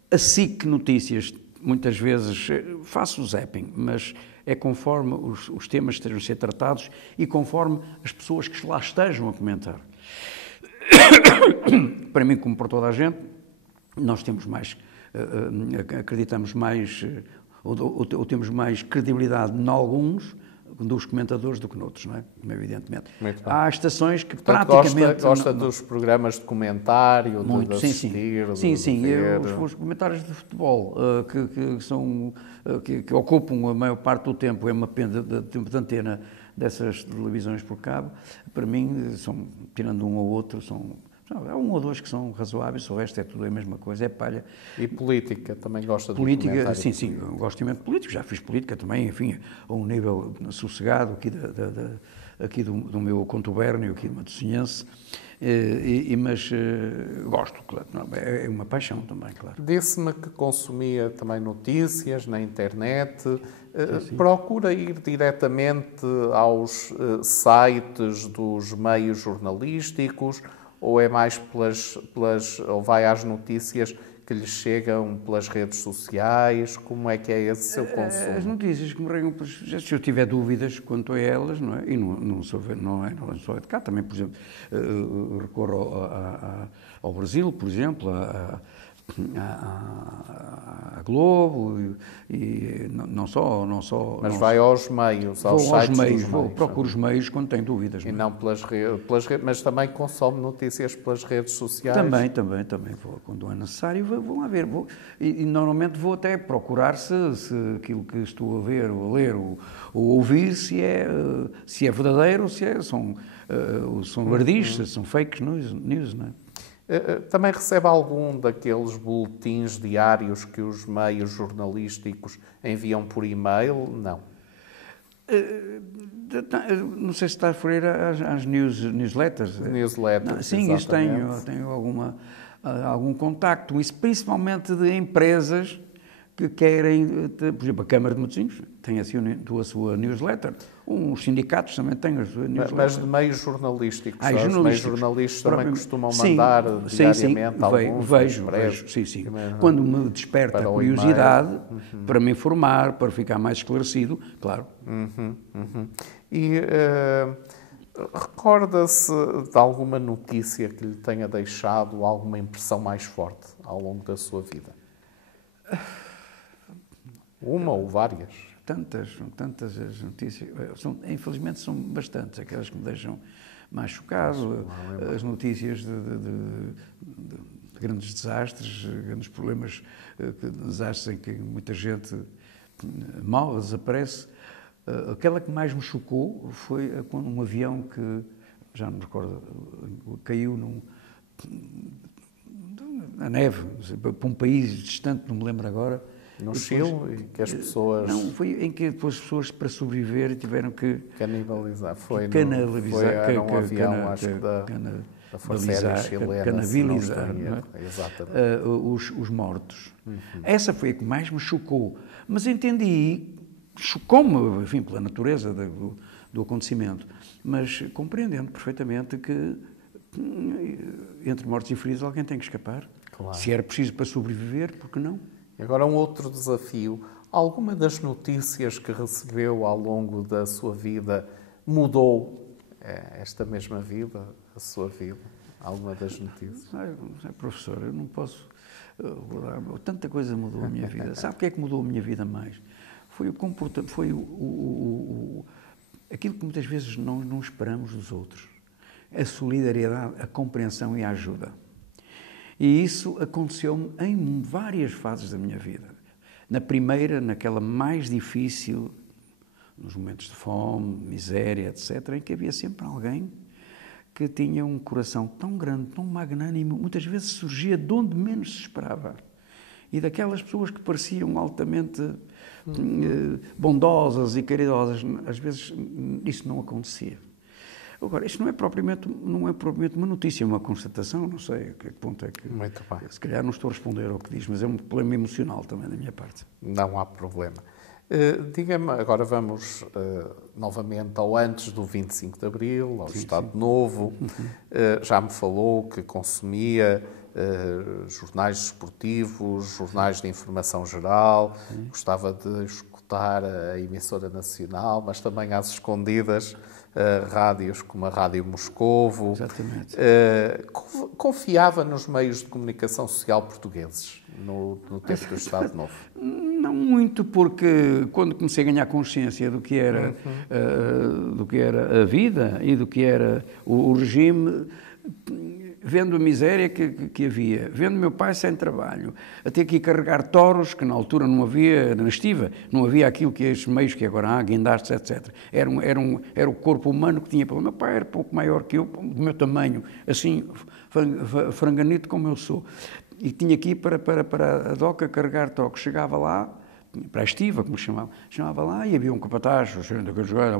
a SIC Notícias. Muitas vezes faço o zapping, mas é conforme os temas estejam a ser tratados e conforme as pessoas que lá estejam a comentar. Para mim, como para toda a gente, nós temos mais, acreditamos mais, ou temos mais credibilidade em alguns dos comentadores do que noutros, não é? Evidentemente. Há estações que praticamente... Gosta dos programas de comentário, muito, de assistir, sim. Os comentários de futebol que ocupam a maior parte do tempo, é uma pena do tempo de antena dessas televisões por cabo, para mim, tirando um ou outro, há um ou dois que são razoáveis, o resto é tudo a mesma coisa, é palha. E política, também gosta de política? Sim, eu gosto imenso de política, já fiz política também, enfim, a um nível sossegado aqui do meu contubérnio, aqui de Matosinhense, mas gosto, claro, é uma paixão também, claro. Disse-me que consumia também notícias na internet, procura ir diretamente aos sites dos meios jornalísticos, ou é mais ou vai às notícias que lhe chegam pelas redes sociais? Como é que é esse seu consumo? As notícias que me regam, se eu tiver dúvidas quanto a elas, não é? E não sou de cá, também, por exemplo, recorro ao Brasil, por exemplo, à Globo, e não só... Mas vai aos meios, aos sites dos meios. Procuro os meios quando tenho dúvidas. E não pelas redes, mas também consome notícias pelas redes sociais? Também vou, quando é necessário, vou a ver. E normalmente vou até procurar se aquilo que estou a ver, ou a ler, ou ouvir, se é verdadeiro, ou se são verdades, são fake news, não é? Também recebe algum daqueles boletins diários que os meios jornalísticos enviam por e-mail? Não. Não sei se está a referir às newsletters. Newsletters, sim, isso tenho algum contacto, isso principalmente de empresas que querem, por exemplo, a Câmara de Matosinhos tem a sua newsletter, os sindicatos também têm a sua newsletter. Mas de meios jornalísticos, os meios jornalistas também costumam mandar diariamente alguns? Vejo, sim. Quando me desperta a curiosidade, para me informar, para ficar mais esclarecido, claro. E recorda-se de alguma notícia que lhe tenha deixado alguma impressão mais forte ao longo da sua vida? Uma ou várias? Tantas as notícias. Infelizmente são bastantes aquelas que me deixam mais chocado. As notícias de grandes desastres, grandes problemas, desastres em que muita gente mal desaparece. Aquela que mais me chocou foi quando um avião que, já não me recordo, caiu na neve, para um país distante, não me lembro agora. No Chile, que as pessoas... Não, foi em que depois as pessoas, para sobreviver, tiveram que... Canibalizar. Foi num avião, acho que da Força Aérea Chilena. Canabilizar, exatamente. Os mortos. Essa foi a que mais me chocou. Mas entendi, chocou-me, enfim, pela natureza do acontecimento, mas compreendendo perfeitamente que entre mortos e feridos alguém tem que escapar. Claro. Se era preciso para sobreviver, por que não? E agora um outro desafio. Alguma das notícias que recebeu ao longo da sua vida mudou esta mesma vida, a sua vida? Alguma das notícias? Professor, eu não posso... Tanta coisa mudou a minha vida. Sabe o que é que mudou a minha vida mais? Foi o comportamento, foi aquilo que muitas vezes não esperamos dos outros. A solidariedade, a compreensão e a ajuda. E isso aconteceu-me em várias fases da minha vida. Na primeira, naquela mais difícil, nos momentos de fome, miséria, etc., em que havia sempre alguém que tinha um coração tão grande, tão magnânimo, muitas vezes surgia de onde menos se esperava. E daquelas pessoas que pareciam altamente bondosas e caridosas, às vezes isso não acontecia. Agora, isto não é propriamente uma notícia, é uma constatação, não sei a que ponto é que... Muito bem. Se calhar não estou a responder ao que diz, mas é um problema emocional também da minha parte. Não há problema. Diga-me, agora vamos novamente ao antes do 25 de Abril, ao Estado Novo. Já me falou que consumia jornais desportivos, jornais de informação geral, gostava de escutar a emissora nacional, mas também às escondidas rádios como a Rádio Moscovo. Exatamente. Confiava nos meios de comunicação social portugueses no tempo do Estado Novo? Não muito, porque quando comecei a ganhar consciência do que era, a vida e do que era o regime, vendo a miséria que havia, vendo meu pai sem trabalho, a ter que ir carregar touros, que na altura não havia, na estiva, não havia aquilo que estes meios que agora há, guindastes, etc. Era o corpo humano que tinha. O meu pai era pouco maior que eu, do meu tamanho, assim, franganito como eu sou. E tinha que ir para a doca carregar touros. Chegava lá, para a estiva, como chamava lá, e havia um capataz, o senhor da cajueira,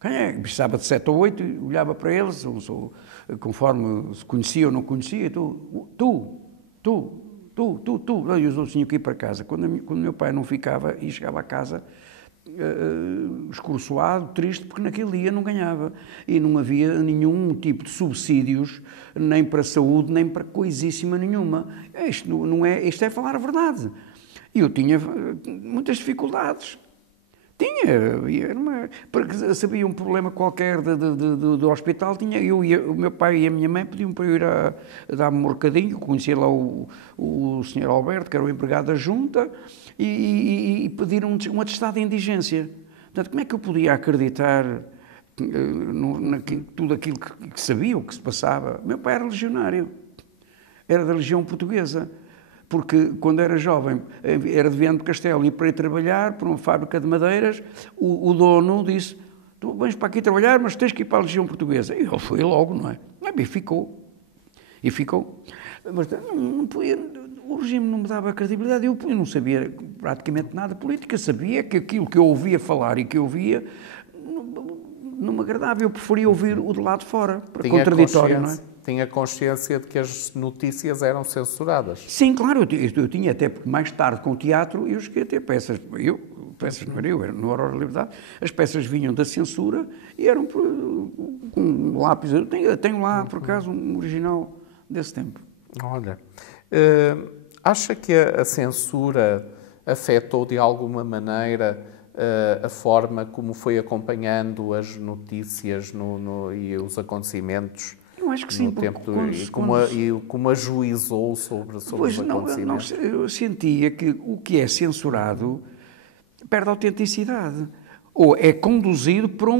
quem é? Precisava de 7 ou 8, olhava para eles, conforme se conhecia ou não conhecia, tu, e os outros tinham que ir para casa. Quando meu pai não ficava e chegava a casa, escorçoado, triste, porque naquele dia não ganhava. E não havia nenhum tipo de subsídios, nem para a saúde, nem para coisíssima nenhuma. Isto é falar a verdade. E eu tinha muitas dificuldades. Porque sabia um problema qualquer do hospital, o meu pai e a minha mãe pediam para eu ir a dar-me um mercadinho, conhecia lá o senhor Alberto, que era o empregado da junta, e pediram um atestado de indigência. Portanto, como é que eu podia acreditar tudo aquilo que sabia, o que se passava? Meu pai era legionário, era da Legião Portuguesa. Porque, quando era jovem, era de Viana do Castelo, e para ir trabalhar para uma fábrica de madeiras, o dono disse: tu vens para aqui trabalhar, mas tens que ir para a Legião Portuguesa. E ele foi logo, não é? E ficou. Mas não podia, o regime não me dava credibilidade. Eu não sabia praticamente nada de política. Sabia que aquilo que eu ouvia falar e que eu via não me agradava. Eu preferia ouvir o de lá de fora, contraditório, não é? Tinha consciência de que as notícias eram censuradas? Sim, claro, eu tinha, até porque mais tarde com o teatro eu cheguei a ter peças, era no Aurora da Liberdade, as peças vinham da censura e eram com um lápis. Eu tenho lá, por acaso, um original desse tempo. Olha, acha que a censura afetou de alguma maneira a forma como foi acompanhando as notícias e os acontecimentos? Eu acho que sim, como ajuizou sobre os acontecimentos? Eu sentia que o que é censurado perde autenticidade, ou é conduzido para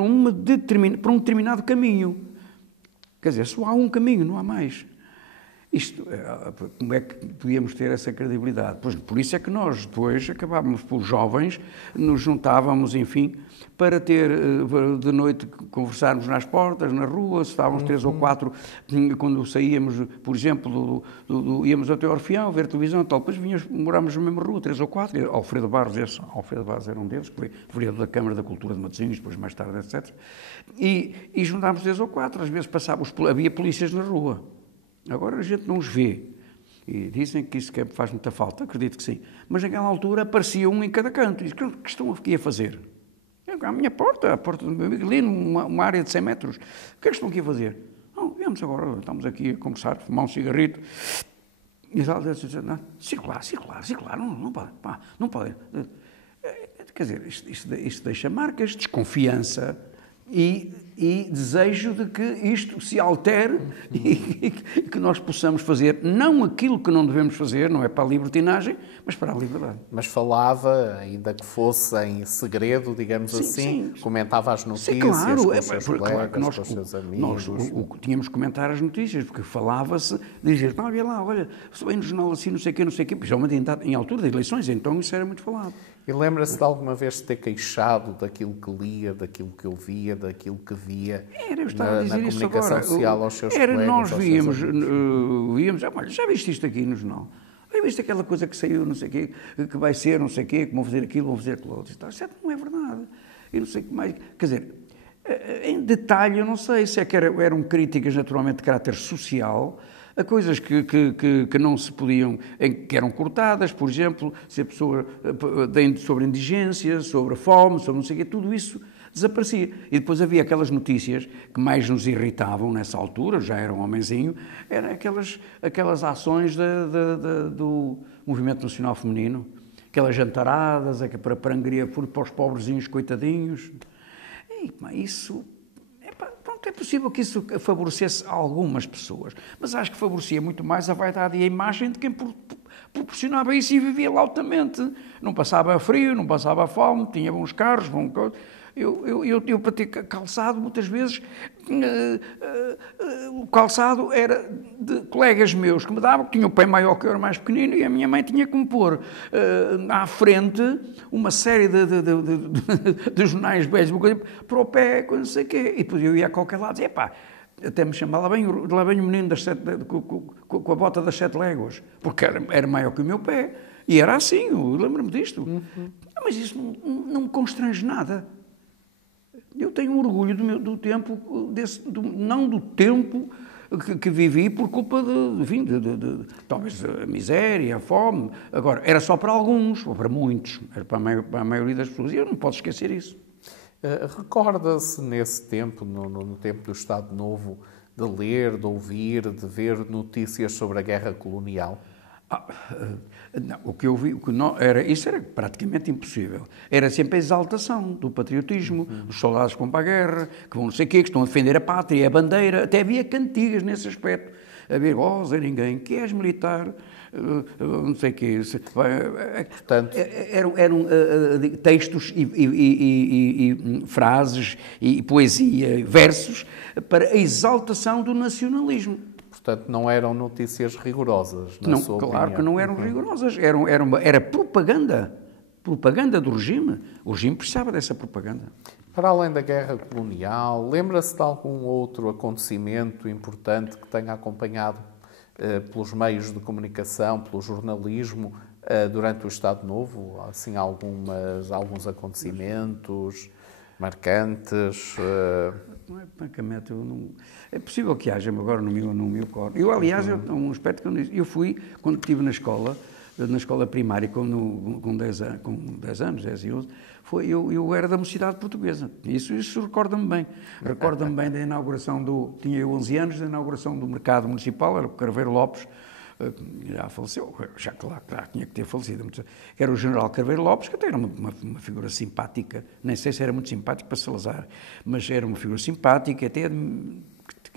um determinado caminho. Quer dizer, só há um caminho, não há mais. Como é que podíamos ter essa credibilidade? Pois, por isso é que nós depois acabávamos por jovens, nos juntávamos, enfim, para ter, de noite, conversarmos nas portas, na rua, se estávamos 3 ou 4, quando saíamos, por exemplo, íamos até ao Orfeão, ver televisão e tal, depois morámos na mesma rua, 3 ou 4, Alfredo Barros era um deles, que foi vereador da Câmara da Cultura de Matosinhos, depois mais tarde, etc. E juntámos 3 ou 4, às vezes havia polícias na rua. Agora a gente não os vê. E dizem que isso faz muita falta. Acredito que sim. Mas naquela altura aparecia um em cada canto. E diz: que estão aqui a fazer? à minha porta, à porta do meu amigo, ali numa área de 100 metros. O que é que estão aqui a fazer? Não, viemos agora, estamos aqui a conversar, fumar um cigarrito. E tal, circular, não pode. Quer dizer, isto deixa marcas, desconfiança e desejo de que isto se altere e que nós possamos fazer não aquilo que não devemos fazer, não é para a libertinagem, mas para a liberdade. Mas falava, ainda que fosse em segredo, digamos assim, comentava as notícias com os seus colegas, com os seus amigos. Nós tínhamos que comentar as notícias, porque falava-se, dizia, não, havia lá, olha, se bem no jornal assim, não sei o quê, principalmente em altura de eleições, então isso era muito falado. E lembra-se de alguma vez de ter queixado daquilo que lia, daquilo que ouvia, daquilo que via na comunicação social aos seus colegas? Nós víamos, olha, já viste isto aqui no jornal? Já viste aquela coisa que saiu, não sei o quê, que vai ser, não sei o quê, que vão fazer aquilo, vão fazer aquilo outro. Isso não é verdade. E não sei o que mais. Quer dizer, em detalhe, eu não sei se é que eram críticas naturalmente de caráter social, a coisas que não se podiam, que eram cortadas, por exemplo, se a pessoa, sobre indigência, sobre a fome, sobre não sei o quê, tudo isso desaparecia. E depois havia aquelas notícias que mais nos irritavam nessa altura, já era um homenzinho, eram aquelas ações do Movimento Nacional Feminino, aquelas jantaradas, para angria para os pobrezinhos, coitadinhos. E, isso... É possível que isso favorecesse algumas pessoas, mas acho que favorecia muito mais a vaidade e a imagem de quem proporcionava isso e vivia lautamente. Não passava frio, não passava fome, tinha bons carros, Eu para ter calçado, muitas vezes, o calçado era de colegas meus que me davam, que tinham o pé maior que eu, era mais pequenino, e a minha mãe tinha que me pôr à frente uma série de jornais velhos para o pé, não sei o quê. E depois eu ia a qualquer lado e dizia, até me chamava, lá vem o menino com a bota das 7 léguas, porque era maior que o meu pé. E era assim, eu lembro-me disto. Mas isso não me constrange nada. Eu tenho orgulho do tempo, não do tempo que vivi por culpa talvez a miséria, a fome. Agora, era só para alguns, ou para muitos, era para a maioria das pessoas, e eu não posso esquecer isso. Recorda-se nesse tempo, no tempo do Estado Novo, de ler, de ouvir, de ver notícias sobre a guerra colonial? Não, o que eu vi, isso era praticamente impossível. Era sempre a exaltação do patriotismo, os soldados que vão para a guerra, que vão não sei o quê, que estão a defender a pátria, a bandeira, até havia cantigas nesse aspecto. Havia, Zé Ninguém, que és militar, não sei o quê. Portanto, eram textos e frases e poesia, versos, para a exaltação do nacionalismo. Portanto, não eram notícias rigorosas, na sua opinião? Claro que não eram rigorosas. Era propaganda do regime. O regime precisava dessa propaganda. Para além da guerra colonial, lembra-se de algum outro acontecimento importante que tenha acompanhado pelos meios de comunicação, pelo jornalismo, durante o Estado Novo? Assim, alguns acontecimentos marcantes? Não é francamente, é possível que haja, mas agora não me ocorre. Eu, aliás, um aspecto que eu fui, quando estive na escola primária, com 10 anos, 10 e 11, eu era da Mocidade Portuguesa. Isso recorda-me bem. Recorda-me bem da inauguração tinha eu 11 anos, da inauguração do mercado municipal, era o Carveiro Lopes, já faleceu, já claro, tinha que ter falecido, era o general Carveiro Lopes, que até era uma figura simpática, nem sei se era muito simpático para Salazar, mas era uma figura simpática, até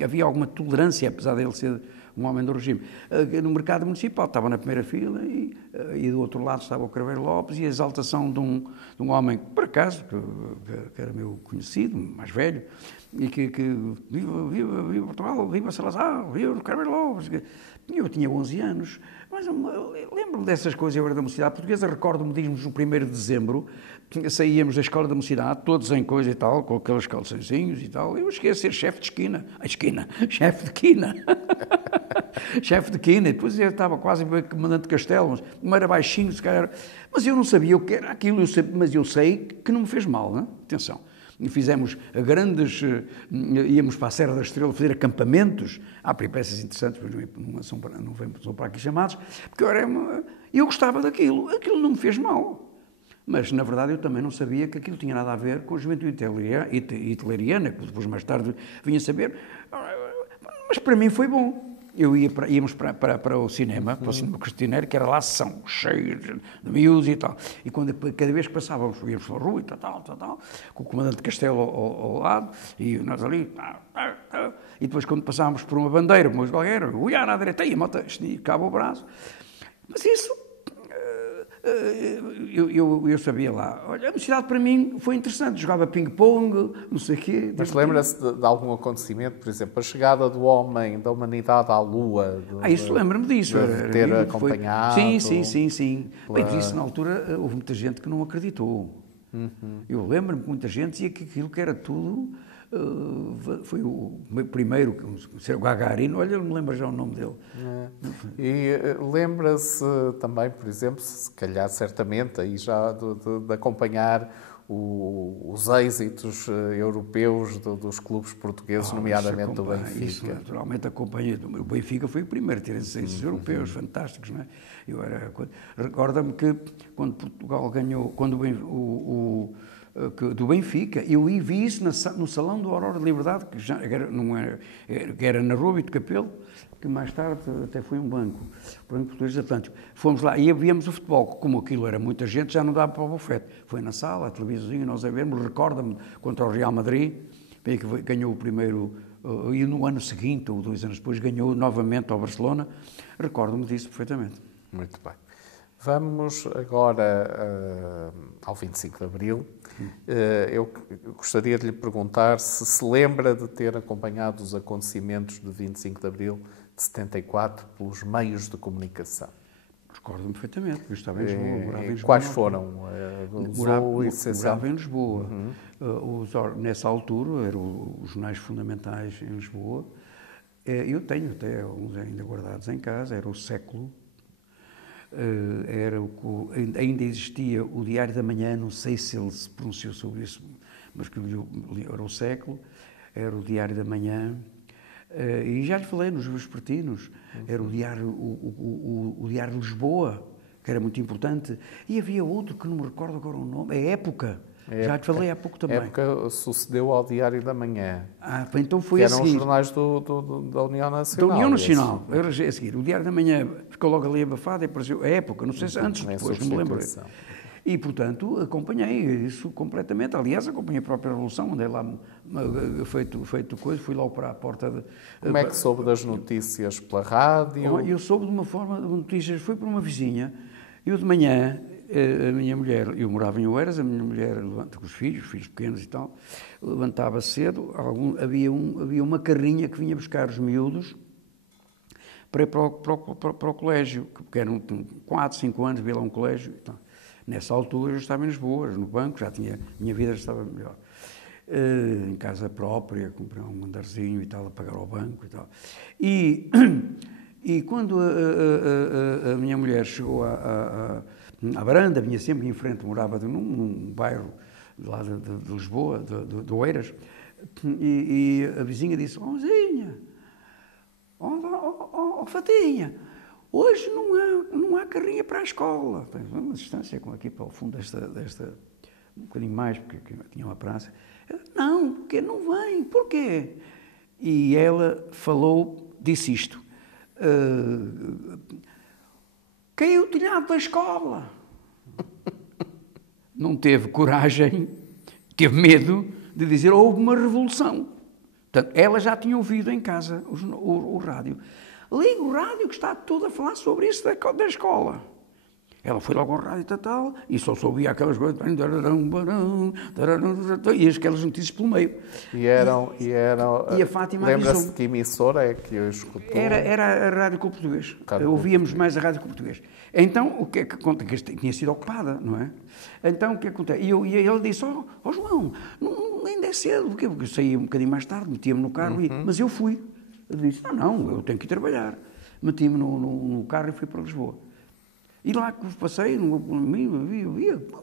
havia alguma tolerância, apesar dele ser um homem do regime. No mercado municipal estava na primeira fila e do outro lado estava o Carveiro Lopes e a exaltação de um homem, por acaso, que era meu conhecido, mais velho, e que viva Portugal, viva Salazar, viva o Carveiro Lopes. Eu tinha 11 anos, mas lembro-me dessas coisas. Eu era da Mocidade Portuguesa, recordo-me de irmos no 1º de dezembro, saíamos da escola da Mocidade, todos em coisa e tal, com aqueles calçõezinhos e tal. Eu cheguei a ser chefe de esquina. Chefe de quina. Chefe de quina. E depois eu estava quase comandante de castelo, mas era baixinho, se calhar. Mas eu não sabia o que era aquilo, mas eu sei que não me fez mal, não é? Atenção. Fizemos íamos para a Serra da Estrela fazer acampamentos. Há peripécias interessantes, mas não são para aqui chamados, porque eu gostava daquilo. Aquilo não me fez mal. Mas, na verdade, eu também não sabia que aquilo tinha nada a ver com a juventude hitleriana, que depois, mais tarde, vinha saber. Mas, para mim, foi bom. Íamos para o cinema, para o cinema Cristineiro, que era lá sessão, cheio de miúdos e tal. E cada vez que passávamos, íamos pela rua e tal, com o comandante Castelo ao lado, e nós ali, e depois quando passávamos por uma bandeira, como qualquer, olhar à direita, e a moto esticava o braço. Mas isso, eu sabia lá. Olha, a mocidade para mim foi interessante. Jogava ping-pong, não sei o quê. Mas lembra-se de algum acontecimento, por exemplo, a chegada do homem, da humanidade à Lua? Isso lembro-me disso. De ter acompanhado? Sim. Bem, isso na altura houve muita gente que não acreditou. Eu lembro-me que muita gente dizia que aquilo que era tudo... foi o primeiro, o Gagarin, olha, eu não me lembro já o nome dele. E lembra-se também, por exemplo, se calhar certamente, aí já de acompanhar os êxitos europeus dos clubes portugueses, nomeadamente do Benfica. Isso, naturalmente, acompanhei. O Benfica foi o primeiro a ter esses êxitos europeus fantásticos, não é? Recorda-me que quando Portugal ganhou, do Benfica, eu vi isso no Salão do Aurora de Liberdade, que era na Rua Vito Capelo, que mais tarde até foi um banco português Atlântico. Fomos lá e víamos o futebol, como aquilo era muita gente, já não dava para o bufete. Foi na sala, a televisãozinha, nós a vermos, recorda-me, contra o Real Madrid, que ganhou o primeiro, e no ano seguinte, ou 2 anos depois, ganhou novamente ao Barcelona. Recordo-me disso perfeitamente. Muito bem. Vamos agora ao 25 de Abril. Eu gostaria de lhe perguntar se lembra de ter acompanhado os acontecimentos de 25 de Abril de 74 pelos meios de comunicação. Recordo-me perfeitamente, eu estava em Lisboa, morava em Lisboa. Quais foram? Morava em Lisboa. Nessa altura, eram os jornais fundamentais em Lisboa. Eu tenho até alguns ainda guardados em casa, era o Século. Ainda existia o Diário da Manhã, não sei se ele se pronunciou sobre isso, mas que era o Século, era o Diário da Manhã, e já lhe falei nos vespertinos, era o Diário de Lisboa, que era muito importante, e havia outro que não me recordo agora o nome, a Época. Já te falei há pouco também. A Época sucedeu ao Diário da Manhã. Então foi a seguir. Que eram os jornais da União Nacional. Da União Nacional. Era a seguir. O Diário da Manhã ficou logo ali abafado e apareceu a Época. Não sei se antes ou depois, não me lembro. E, portanto, acompanhei isso completamente. Aliás, acompanhei a própria Revolução, andei lá feito coisa, fui logo para a porta de... Como é que soube das notícias? Pela rádio? Eu soube de uma forma de notícias. Foi por uma vizinha. Eu de manhã... A minha mulher, eu morava em Oeiras, a minha mulher levanta com os filhos pequenos e tal, levantava cedo, havia uma carrinha que vinha buscar os miúdos para ir para o colégio, que eram 4, 5 anos, havia lá um colégio. Então, nessa altura eu estava em Lisboa, no banco, minha vida já estava melhor. Em casa própria, comprei um andarzinho e tal, a pagar ao banco e tal. E quando a minha mulher chegou à varanda, vinha sempre em frente, morava num bairro lá de Lisboa, de Oeiras, e a vizinha disse: Vizinha, Fatinha, hoje não há carrinha para a escola. Uma distância como aqui para o fundo desta um bocadinho mais, porque tinha uma praça. Não, porque não vem, porquê? E ela disse isto: caiu o telhado da escola. Não teve coragem, teve medo de dizer houve uma revolução. Portanto, ela já tinha ouvido em casa o rádio. Liga o rádio que está tudo a falar sobre isso da escola. Ela foi logo ao rádio e só ouvia aquelas coisas, e aquelas notícias pelo meio. E a Fátima lembra-se de que emissora é que eu escutou? Era a Rádio Clube Português. Ouvíamos mais a Rádio Clube Português. Então, o que é que acontece? Que tinha sido ocupada, não é? Então, o que acontece? E ele disse: João, ainda é cedo, porque eu saí um bocadinho mais tarde, metia-me no carro, mas eu fui. Eu disse: não, eu tenho que ir trabalhar. Meti-me no carro e fui para Lisboa. E lá que passei,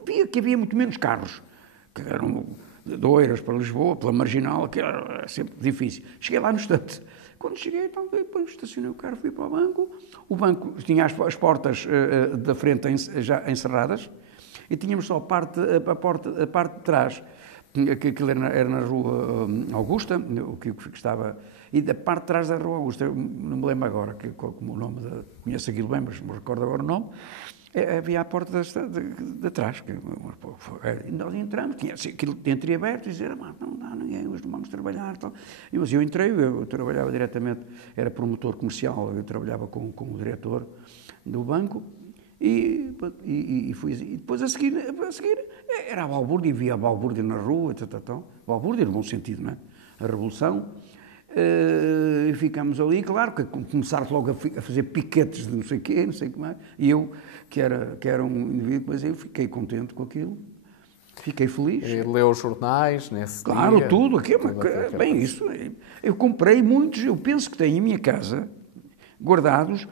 via que havia muito menos carros, que eram de Oeiras para Lisboa, pela Marginal, que era sempre difícil. Cheguei lá no instante. Quando cheguei, então, depois estacionei o carro, fui para o banco tinha as portas da frente já encerradas, e tínhamos só a parte de trás, que aquilo era na Rua Augusta, o que estava... E da parte de trás da Rua Augusta, eu não me lembro agora como o nome, conheço aquilo bem, mas não me recordo agora o nome, havia a porta de trás. Nós entramos, tinha aquilo entreaberto e dizer, não dá ninguém, hoje não vamos trabalhar. Tal. Mas eu entrei, eu trabalhava diretamente, era promotor comercial, eu trabalhava com o diretor do banco, e fui, e depois a seguir era a balbúrdia, e via a balbúrdia na rua, balbúrdia no bom sentido, não é? A Revolução. E ficámos ali, claro, que começaram logo a fazer piquetes de não sei o quê, não sei o que mais, e eu, que era um indivíduo, mas eu fiquei contente com aquilo, fiquei feliz. E leu os jornais nesse dia? Claro, tudo, bem, isso, eu comprei muitos, eu penso que tenho em minha casa, guardados,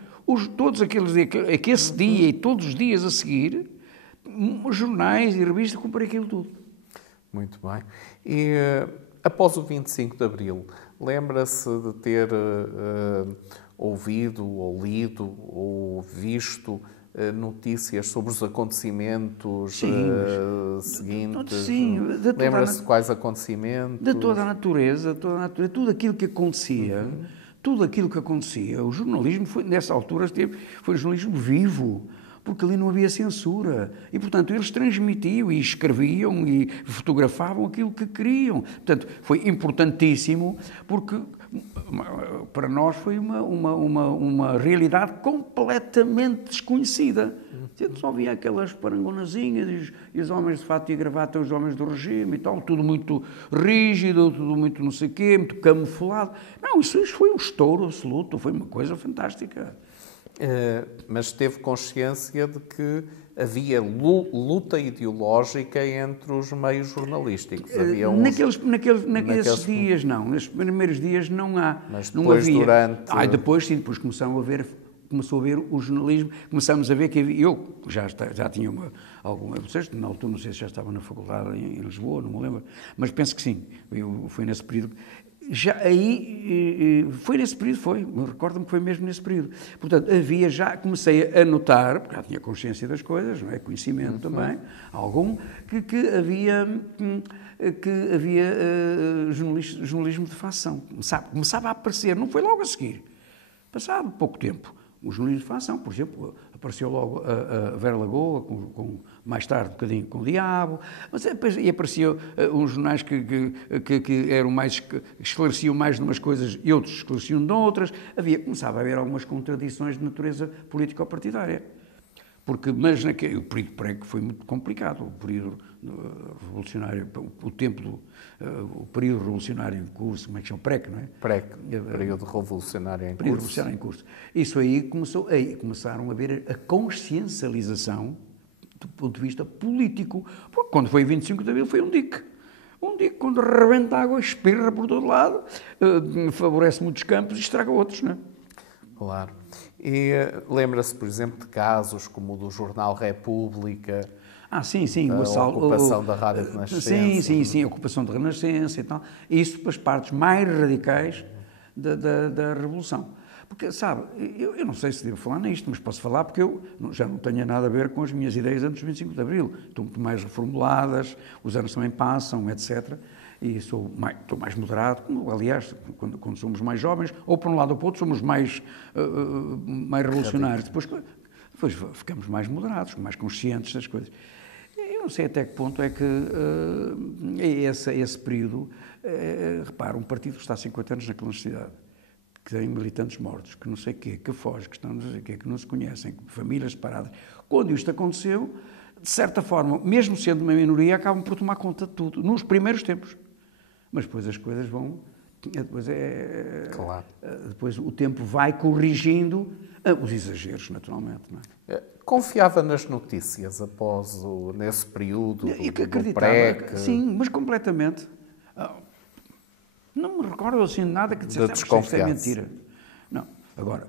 todos aqueles que esse dia e todos os dias a seguir, os jornais e revistas, comprei aquilo tudo. Muito bem. E após o 25 de Abril, lembra-se de ter ouvido, ou lido, ou visto notícias sobre os acontecimentos seguintes? Sim, lembra-se de quais acontecimentos? De toda a natureza, tudo aquilo que acontecia. Tudo aquilo que acontecia. O jornalismo, nessa altura, foi um jornalismo vivo, porque ali não havia censura. E, portanto, eles transmitiam e escreviam e fotografavam aquilo que queriam. Portanto, foi importantíssimo, porque para nós foi uma realidade completamente desconhecida. A gente só via aquelas parangonazinhas e os homens de fato e gravata, os homens do regime e tal, tudo muito rígido, tudo muito não sei o quê, muito camuflado. Não, isso foi um estouro absoluto, foi uma coisa fantástica. Mas teve consciência de que havia luta ideológica entre os meios jornalísticos. Havia naqueles dias não, nesses primeiros dias não há. Mas depois não havia. Depois começou a ver o jornalismo, começamos a ver que havia, eu já tinha alguma, na altura não sei se já estava na faculdade em Lisboa, não me lembro, mas penso que sim, foi nesse período. Já aí, foi nesse período, recordo-me que foi mesmo nesse período. Portanto, comecei a notar, porque já tinha consciência das coisas, não é? Conhecimento também, algum, que havia jornalismo de facção. Começava a aparecer, não foi logo a seguir, passado pouco tempo. O jornalismo de facção, por exemplo, apareceu logo a Vera Lagoa, mais tarde um bocadinho com o Diabo, mas depois apareciam uns jornais que eram mais, que esclareciam mais de umas coisas e outros esclareciam de outras. Começava a haver algumas contradições de natureza político-partidária. Mas o período pré foi muito complicado, o período revolucionário, o período revolucionário em curso, como é que chama? PREC, não é? PREC, período revolucionário em curso. Período revolucionário em curso. Isso aí começaram a ver a consciencialização do ponto de vista político, porque quando foi 25 de Abril foi um dique. Um dique, quando rebenta a água, espirra por todo lado, favorece muitos campos e estraga outros, não é? Claro. E lembra-se, por exemplo, de casos como o do jornal República? Sim, o assalto, a ocupação da Rádio Renascença. Sim, a ocupação da Renascença e tal. Isso para as partes mais radicais da Revolução. Porque, sabe, eu não sei se devo falar nisto, mas posso falar porque eu já não tenho nada a ver com as minhas ideias antes do 25 de Abril. Estão muito mais reformuladas, os anos também passam, etc. E estou mais moderado, aliás, quando somos mais jovens, ou por um lado ou por outro, somos mais revolucionários. Depois ficamos mais moderados, mais conscientes das coisas. Eu não sei até que ponto é que esse período, repara, um partido que está há 50 anos na clandestinidade, que tem militantes mortos, que não sei o quê, que foge, que estão não sei o quê, que não se conhecem, famílias separadas. Quando isto aconteceu, de certa forma, mesmo sendo uma minoria, acabam por tomar conta de tudo, nos primeiros tempos. Mas depois as coisas vão... Claro. Depois o tempo vai corrigindo os exageros, naturalmente. Não é? Confiava nas notícias nesse período do PREC? Sim, mas completamente. Não me recordo assim de nada que dissesse que isso é mentira. Não. Agora,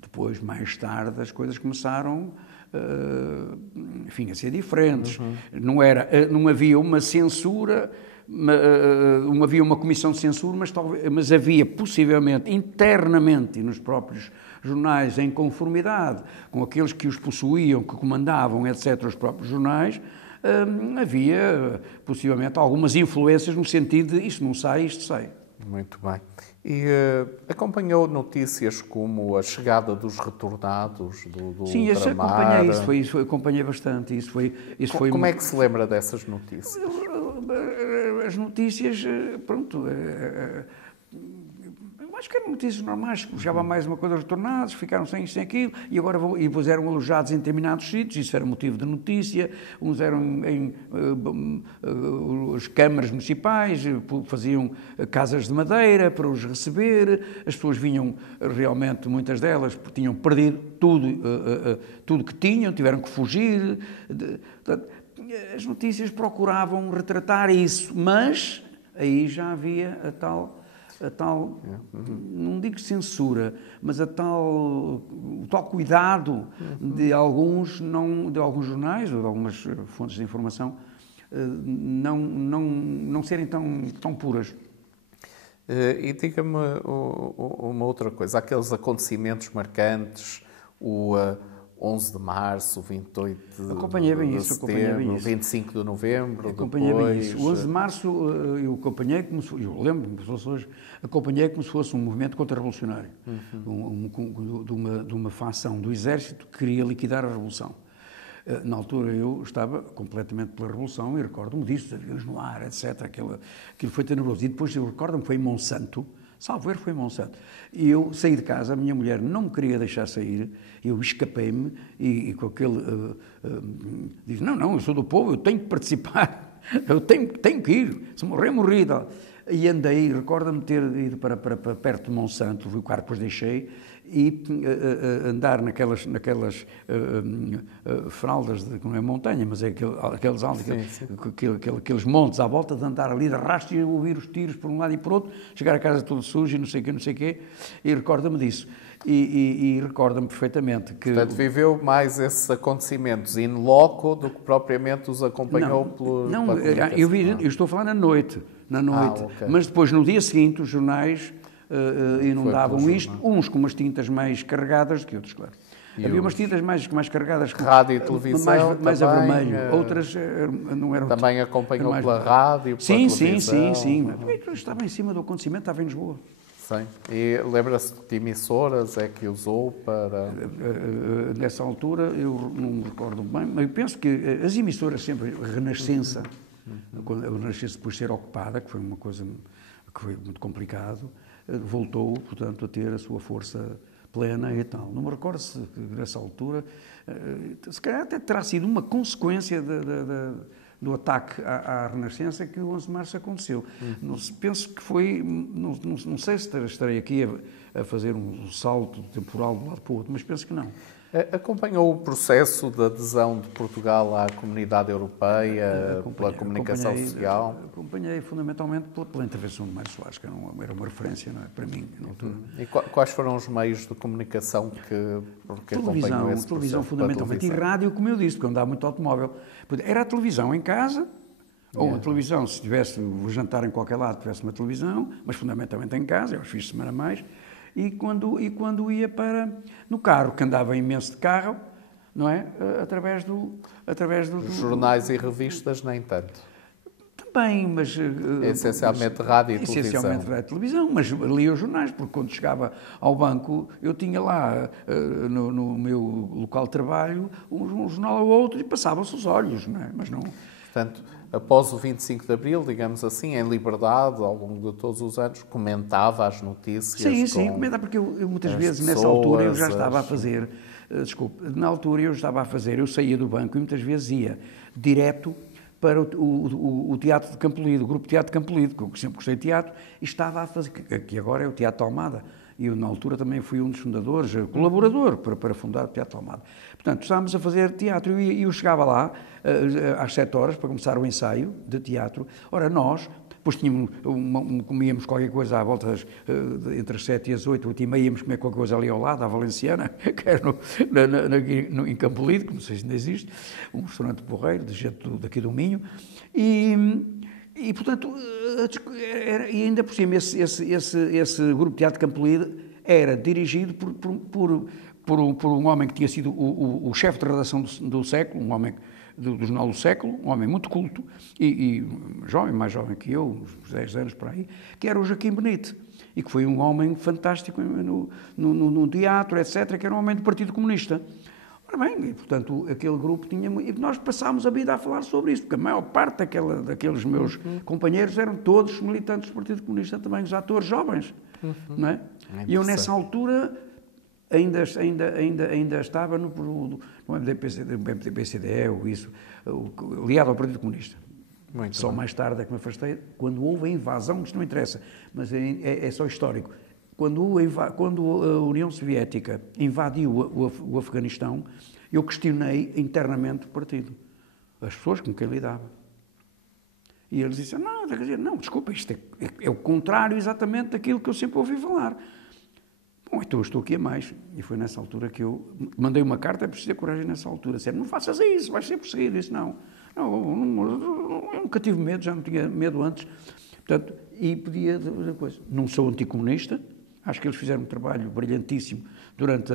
depois, mais tarde, as coisas começaram a ser diferentes. Não havia uma censura havia uma comissão de censura, mas havia possivelmente internamente e nos próprios jornais, em conformidade com aqueles que os possuíam, que comandavam, etc., os próprios jornais, havia possivelmente algumas influências no sentido de isto não sai, isto sai. Muito bem. E acompanhou notícias como a chegada dos retornados do Sim, ultramar? acompanhei isso, acompanhei bastante. Como é que se lembra dessas notícias? As notícias, pronto, eu acho que eram notícias normais, que chegava mais uma coisa retornados, ficaram sem isto, sem aquilo, e agora depois eram alojados em determinados sítios, isso era motivo de notícia, uns eram em as câmaras municipais, faziam casas de madeira para os receber, as pessoas vinham realmente, muitas delas, tinham perdido tudo que tinham, tiveram que fugir. As notícias procuravam retratar isso, mas aí já havia a tal, não digo censura, mas o tal cuidado de alguns jornais ou de algumas fontes de informação não serem tão puras. E diga-me uma outra coisa, aqueles acontecimentos marcantes, o 11 de março, 28 de setembro, 25 de novembro, acompanhei bem isso. O 11 de março eu acompanhei, eu lembro-me, acompanhei como se fosse um movimento contra-revolucionário, de uma facção do exército que queria liquidar a revolução. Na altura eu estava completamente pela revolução e recordo-me disso, aviões no ar, etc. Aquilo foi tenebroso. E depois eu recordo-me que foi em Monsanto, salvo erro, foi em Monsanto. E eu saí de casa, a minha mulher não me queria deixar sair, eu escapei-me e com aquele... disse, não, eu sou do povo, eu tenho que participar, eu tenho que ir, se morrer, morri. E andei, recordo-me ter ido para perto de Monsanto, fui o quarto, depois deixei, e andar naquelas fraldas, que não é montanha, mas é aqueles altos, aqueles montes à volta, de andar ali de rastro e ouvir os tiros por um lado e por outro, chegar a casa todo sujo e não sei o quê, e recorda-me disso. E recorda-me perfeitamente que... Portanto, viveu mais esses acontecimentos in loco do que propriamente os acompanhou pela eu estou a falar na noite, okay. Mas depois, no dia seguinte, os jornais inundavam isto, uns com umas tintas mais carregadas do que outros, claro. Havia umas tintas mais carregadas, rádio e televisão, mais a vermelho, outras não eram... Também acompanhou pela rádio, pela televisão? Sim. Estava em cima do acontecimento, estava em Lisboa. Sim. E lembra-se de que emissoras é que usou para... Nessa altura, eu não me recordo bem, mas eu penso que as emissoras sempre, a Renascença, quando a Renascença depois de ser ocupada, que foi uma coisa que foi muito complicado, voltou, portanto, a ter a sua força plena e tal. Não me recordo se nessa altura, se calhar até terá sido uma consequência do ataque à Renascença que o 11 de março aconteceu. Penso que foi, não sei se estarei aqui a fazer um salto temporal de um lado para o outro, mas penso que não. Acompanhou o processo de adesão de Portugal à Comunidade Europeia, pela comunicação social? Acompanhei fundamentalmente pela intervenção de Mário Soares, que era uma referência, não é, para mim, na altura. E quais foram os meios de comunicação que acompanhou esse televisão fundamentalmente, e rádio, como eu disse, porque eu andava muito automóvel. Era a televisão em casa, ou a televisão, se tivesse o jantar em qualquer lado, tivesse uma televisão, mas fundamentalmente em casa, aos fins de semana mais. E quando ia no carro, que andava imenso de carro, não é? Através dos jornais e revistas, nem tanto. Também, mas... Essencialmente rádio e televisão. Essencialmente rádio e televisão, mas lia os jornais, porque quando chegava ao banco, eu tinha lá, no meu local de trabalho, um jornal ou outro, e passava-se os olhos, não é? Mas não... Portanto, após o 25 de Abril, digamos assim, em liberdade, ao longo de todos os anos, comentava as notícias. Sim, comentava, porque eu muitas vezes, nessa altura, eu já estava a fazer, eu saía do banco e muitas vezes ia direto para o Teatro de Campolide, o Grupo Teatro de Campolide, que eu sempre gostei de teatro, e estava a fazer, que agora é o Teatro de Almada. E eu, na altura, também fui um dos fundadores, colaborador, para fundar o Teatro de Almada. Portanto, estávamos a fazer teatro e eu chegava lá às 7 horas para começar o ensaio de teatro. Ora, nós, depois comíamos qualquer coisa à volta entre as 7 e as 8, 8h30, íamos comer qualquer coisa ali ao lado, à Valenciana, que era em Campolide, que não sei se ainda existe, um restaurante porreiro, de gente daqui do Minho, E, portanto, e ainda por cima, esse grupo de teatro de Campolide era dirigido por um homem que tinha sido o chefe de redação do século, um homem do Jornal do Século, um homem muito culto, e jovem, mais jovem que eu, uns 10 anos por aí, que era o Joaquim Benite, e que foi um homem fantástico no teatro, etc., que era um homem do Partido Comunista. Ora bem, e, portanto, aquele grupo tinha... E nós passámos a vida a falar sobre isso, porque a maior parte daqueles meus companheiros eram todos militantes do Partido Comunista, também os atores jovens, não é? E eu, nessa altura, ainda estava no MDB-CDE, ou isso, ligado ao Partido Comunista. Muito Só bem. mais tarde é que me afastei, quando houve a invasão, isto não interessa, mas é só histórico. Quando a União Soviética invadiu o Afeganistão, eu questionei internamente o partido, as pessoas com quem lidava. E eles disseram, não, desculpa, isto é o contrário exatamente daquilo que eu sempre ouvi falar. Bom, então eu estou aqui a mais. E foi nessa altura que eu mandei uma carta, é preciso ter coragem nessa altura. Disseram, não faças isso, vais ser perseguido. Eu disse, não, eu nunca tive medo, já não tinha medo antes. Portanto, e podia fazer coisa. Não sou anticomunista, acho que eles fizeram um trabalho brilhantíssimo durante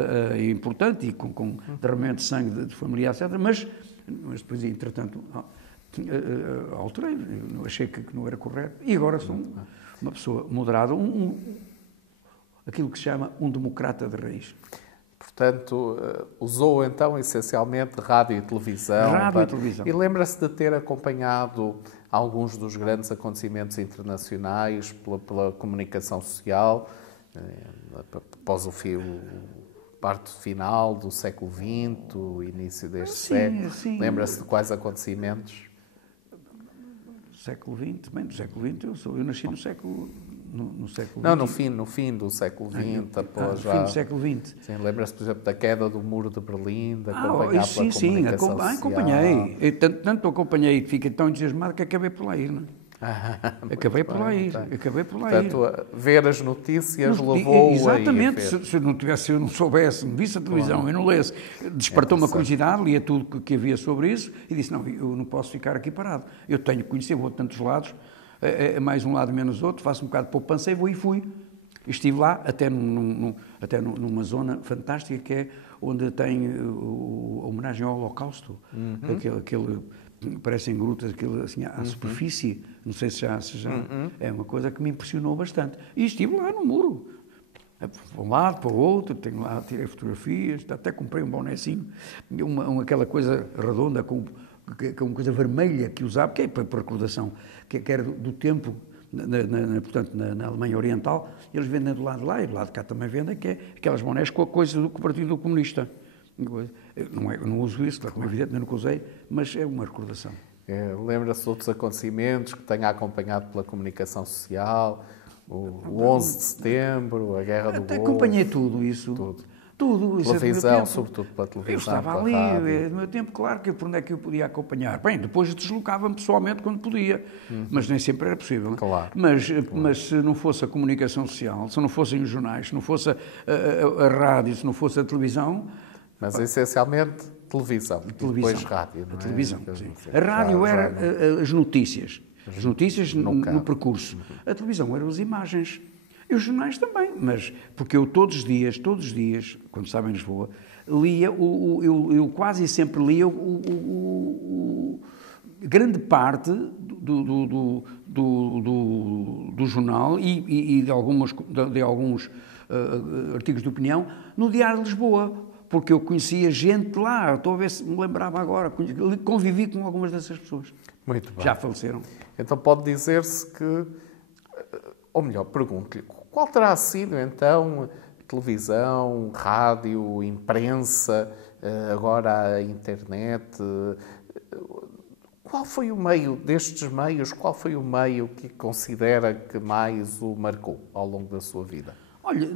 importante e com derramamento de sangue de familiares, etc. Mas depois, entretanto, alterei, achei que não era correto. E agora sou uma pessoa moderada, aquilo que se chama um democrata de raiz. Portanto, usou então essencialmente rádio e televisão. Rádio e televisão. E lembra-se de ter acompanhado alguns dos grandes acontecimentos internacionais pela comunicação social, após o parte final do século XX, o início deste século. Sim. Lembra-se de quais acontecimentos? Século XX, bem, do século XX, eu nasci no século Não, no fim do século XX, após já... No fim do século XX. Sim, lembra-se, por exemplo, da queda do Muro de Berlim, de acompanhar pela comunicação social. Acompanhei. Tanto acompanhei que fiquei tão entusiasmado que acabei por lá ir, não é? Acabei por lá ir. Portanto, ver as notícias levou-o exatamente, se eu não soubesse, não visse a televisão, eu não lesse, despertou uma curiosidade, lia tudo que havia sobre isso e disse, não, eu não posso ficar aqui parado, eu tenho que conhecer, vou a tantos lados, mais um lado menos outro, faço um bocado de poupança e vou e fui. Estive lá, até numa zona fantástica que é onde tem a homenagem ao Holocausto, aquele parecem grutas, aquilo assim, à superfície, não sei se já é uma coisa que me impressionou bastante. E estive lá no muro, para um lado, para o outro, tenho lá, tirei fotografias, até comprei um bonezinho, aquela coisa redonda com uma coisa vermelha que usava, que é para recordação, que era do tempo, portanto, na Alemanha Oriental, eles vendem do lado de lá, e do lado de cá também vendem, que é aquelas bonés com a coisa do Partido Comunista. Eu não uso isso, como é evidente, eu nunca usei, mas é uma recordação. Lembra-se de outros acontecimentos que tenha acompanhado pela comunicação social, o 11 de setembro, a Guerra do Golfo? Acompanhei tudo isso. Tudo. Televisão, sobretudo pela televisão. Eu estava ali, no meu tempo, claro, que por onde é que eu podia acompanhar. Bem, depois deslocava-me pessoalmente quando podia, mas nem sempre era possível. Claro. Mas se não fosse a comunicação social, se não fossem os jornais, se não fosse a rádio, se não fosse a televisão... Mas essencialmente televisão. E depois rádio. A televisão, sim. A rádio era as notícias. As notícias no percurso. A televisão eram as imagens. E os jornais também. Mas, porque eu todos os dias, quando estava em Lisboa, lia, eu quase sempre lia grande parte do jornal e de alguns artigos de opinião no Diário de Lisboa. Porque eu conhecia gente lá, estou a ver se me lembrava agora, convivi com algumas dessas pessoas. Muito bem. Já faleceram. Então pode dizer-se que, ou melhor, pergunto-lhe, qual terá sido então televisão, rádio, imprensa, agora a internet, qual foi o meio destes meios, qual foi o meio que considera que mais o marcou ao longo da sua vida? Olha,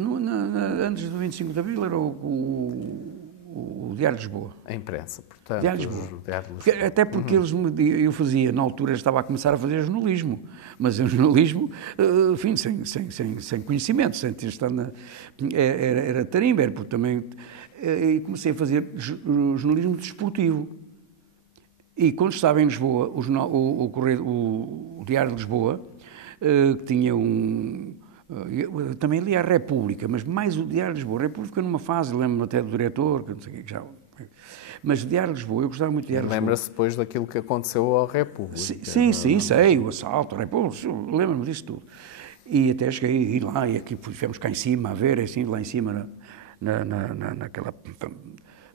antes do 25 de Abril era o Diário de Lisboa. A imprensa, portanto. Diário de Lisboa. Até porque eu fazia, na altura, estava a começar a fazer jornalismo. Mas o jornalismo, enfim, sem conhecimento, sem ter estado era tarimba, porque também... E comecei a fazer jornalismo desportivo. E quando estava em Lisboa, o Diário de Lisboa, que tinha também lia a República, mas mais o Diário de Lisboa. A República numa fase, lembro-me até do diretor, que não sei o que já... Mas o Diário de Lisboa, eu gostava muito do Diário de Lisboa. Lembra-se depois daquilo que aconteceu à República. Sim, sei, o assalto à República, lembro-me disso tudo. E até cheguei a ir lá, e aqui fomos cá em cima a ver, assim, lá em cima, naquela...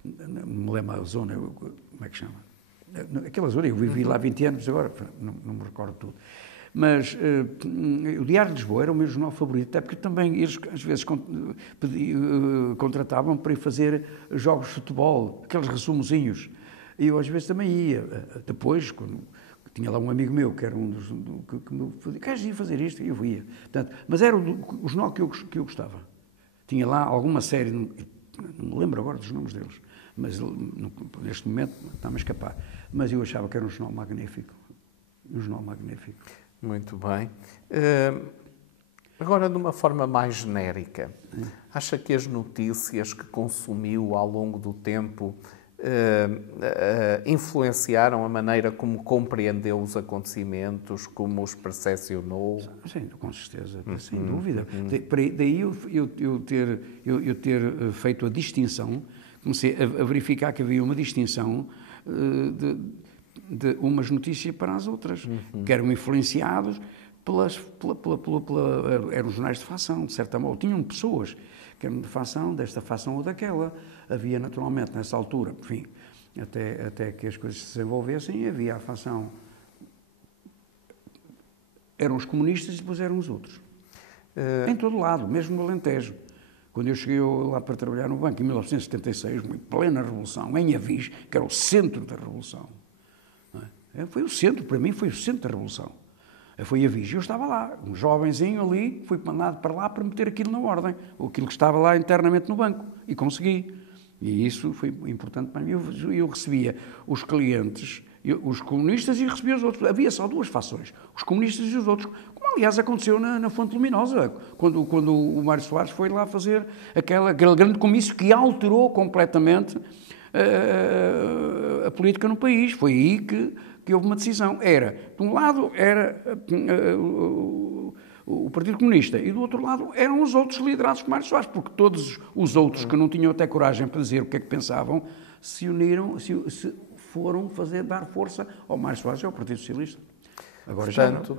Não me lembro a zona, como é que chama? Aquela zona, eu vivi lá 20 anos, agora não me recordo tudo. Mas o Diário de Lisboa era o meu jornal favorito, até porque também eles às vezes contratavam para ir fazer jogos de futebol, aqueles resumozinhos. E eu às vezes também ia. Depois, quando tinha lá um amigo meu, que era um dos... que me fazia, queres ir fazer isto? E eu ia. Portanto, mas era o jornal que eu gostava. Tinha lá alguma série, não me lembro agora dos nomes deles, mas neste momento está-me a escapar. Mas eu achava que era um jornal magnífico. Um jornal magnífico. Muito bem. Agora, de uma forma mais genérica, acha que as notícias que consumiu ao longo do tempo influenciaram a maneira como compreendeu os acontecimentos, como os percepcionou? Sim, com certeza, sem dúvida. Daí eu ter feito a distinção, comecei a verificar que havia uma distinção de umas notícias para as outras, que eram influenciados eram jornais de facção, de certa modo. Tinham pessoas que eram de facção, desta facção ou daquela. Havia, naturalmente, nessa altura, enfim, até que as coisas se desenvolvessem, havia a facção. Eram os comunistas e depois eram os outros. Em todo lado, mesmo no Alentejo. Quando eu cheguei lá para trabalhar no banco, em 1976, em plena Revolução, em Avis, que era o centro da Revolução. Foi o centro, para mim, foi o centro da Revolução. Foi Avis. Eu estava lá, um jovenzinho ali, fui mandado para lá para meter aquilo na ordem, ou aquilo que estava lá internamente no banco, e consegui. E isso foi importante para mim. Eu recebia os clientes, os comunistas, e recebia os outros. Havia só duas fações, os comunistas e os outros, como aliás aconteceu na Fonte Luminosa, quando o Mário Soares foi lá fazer aquele grande comício que alterou completamente a política no país. Foi aí que houve uma decisão. De um lado era o Partido Comunista e do outro lado eram os outros liderados por Mário Soares, porque todos os outros que não tinham até coragem para dizer o que é que pensavam, se uniram, se foram dar força ao Mário Soares e ao Partido Socialista. Agora Portanto,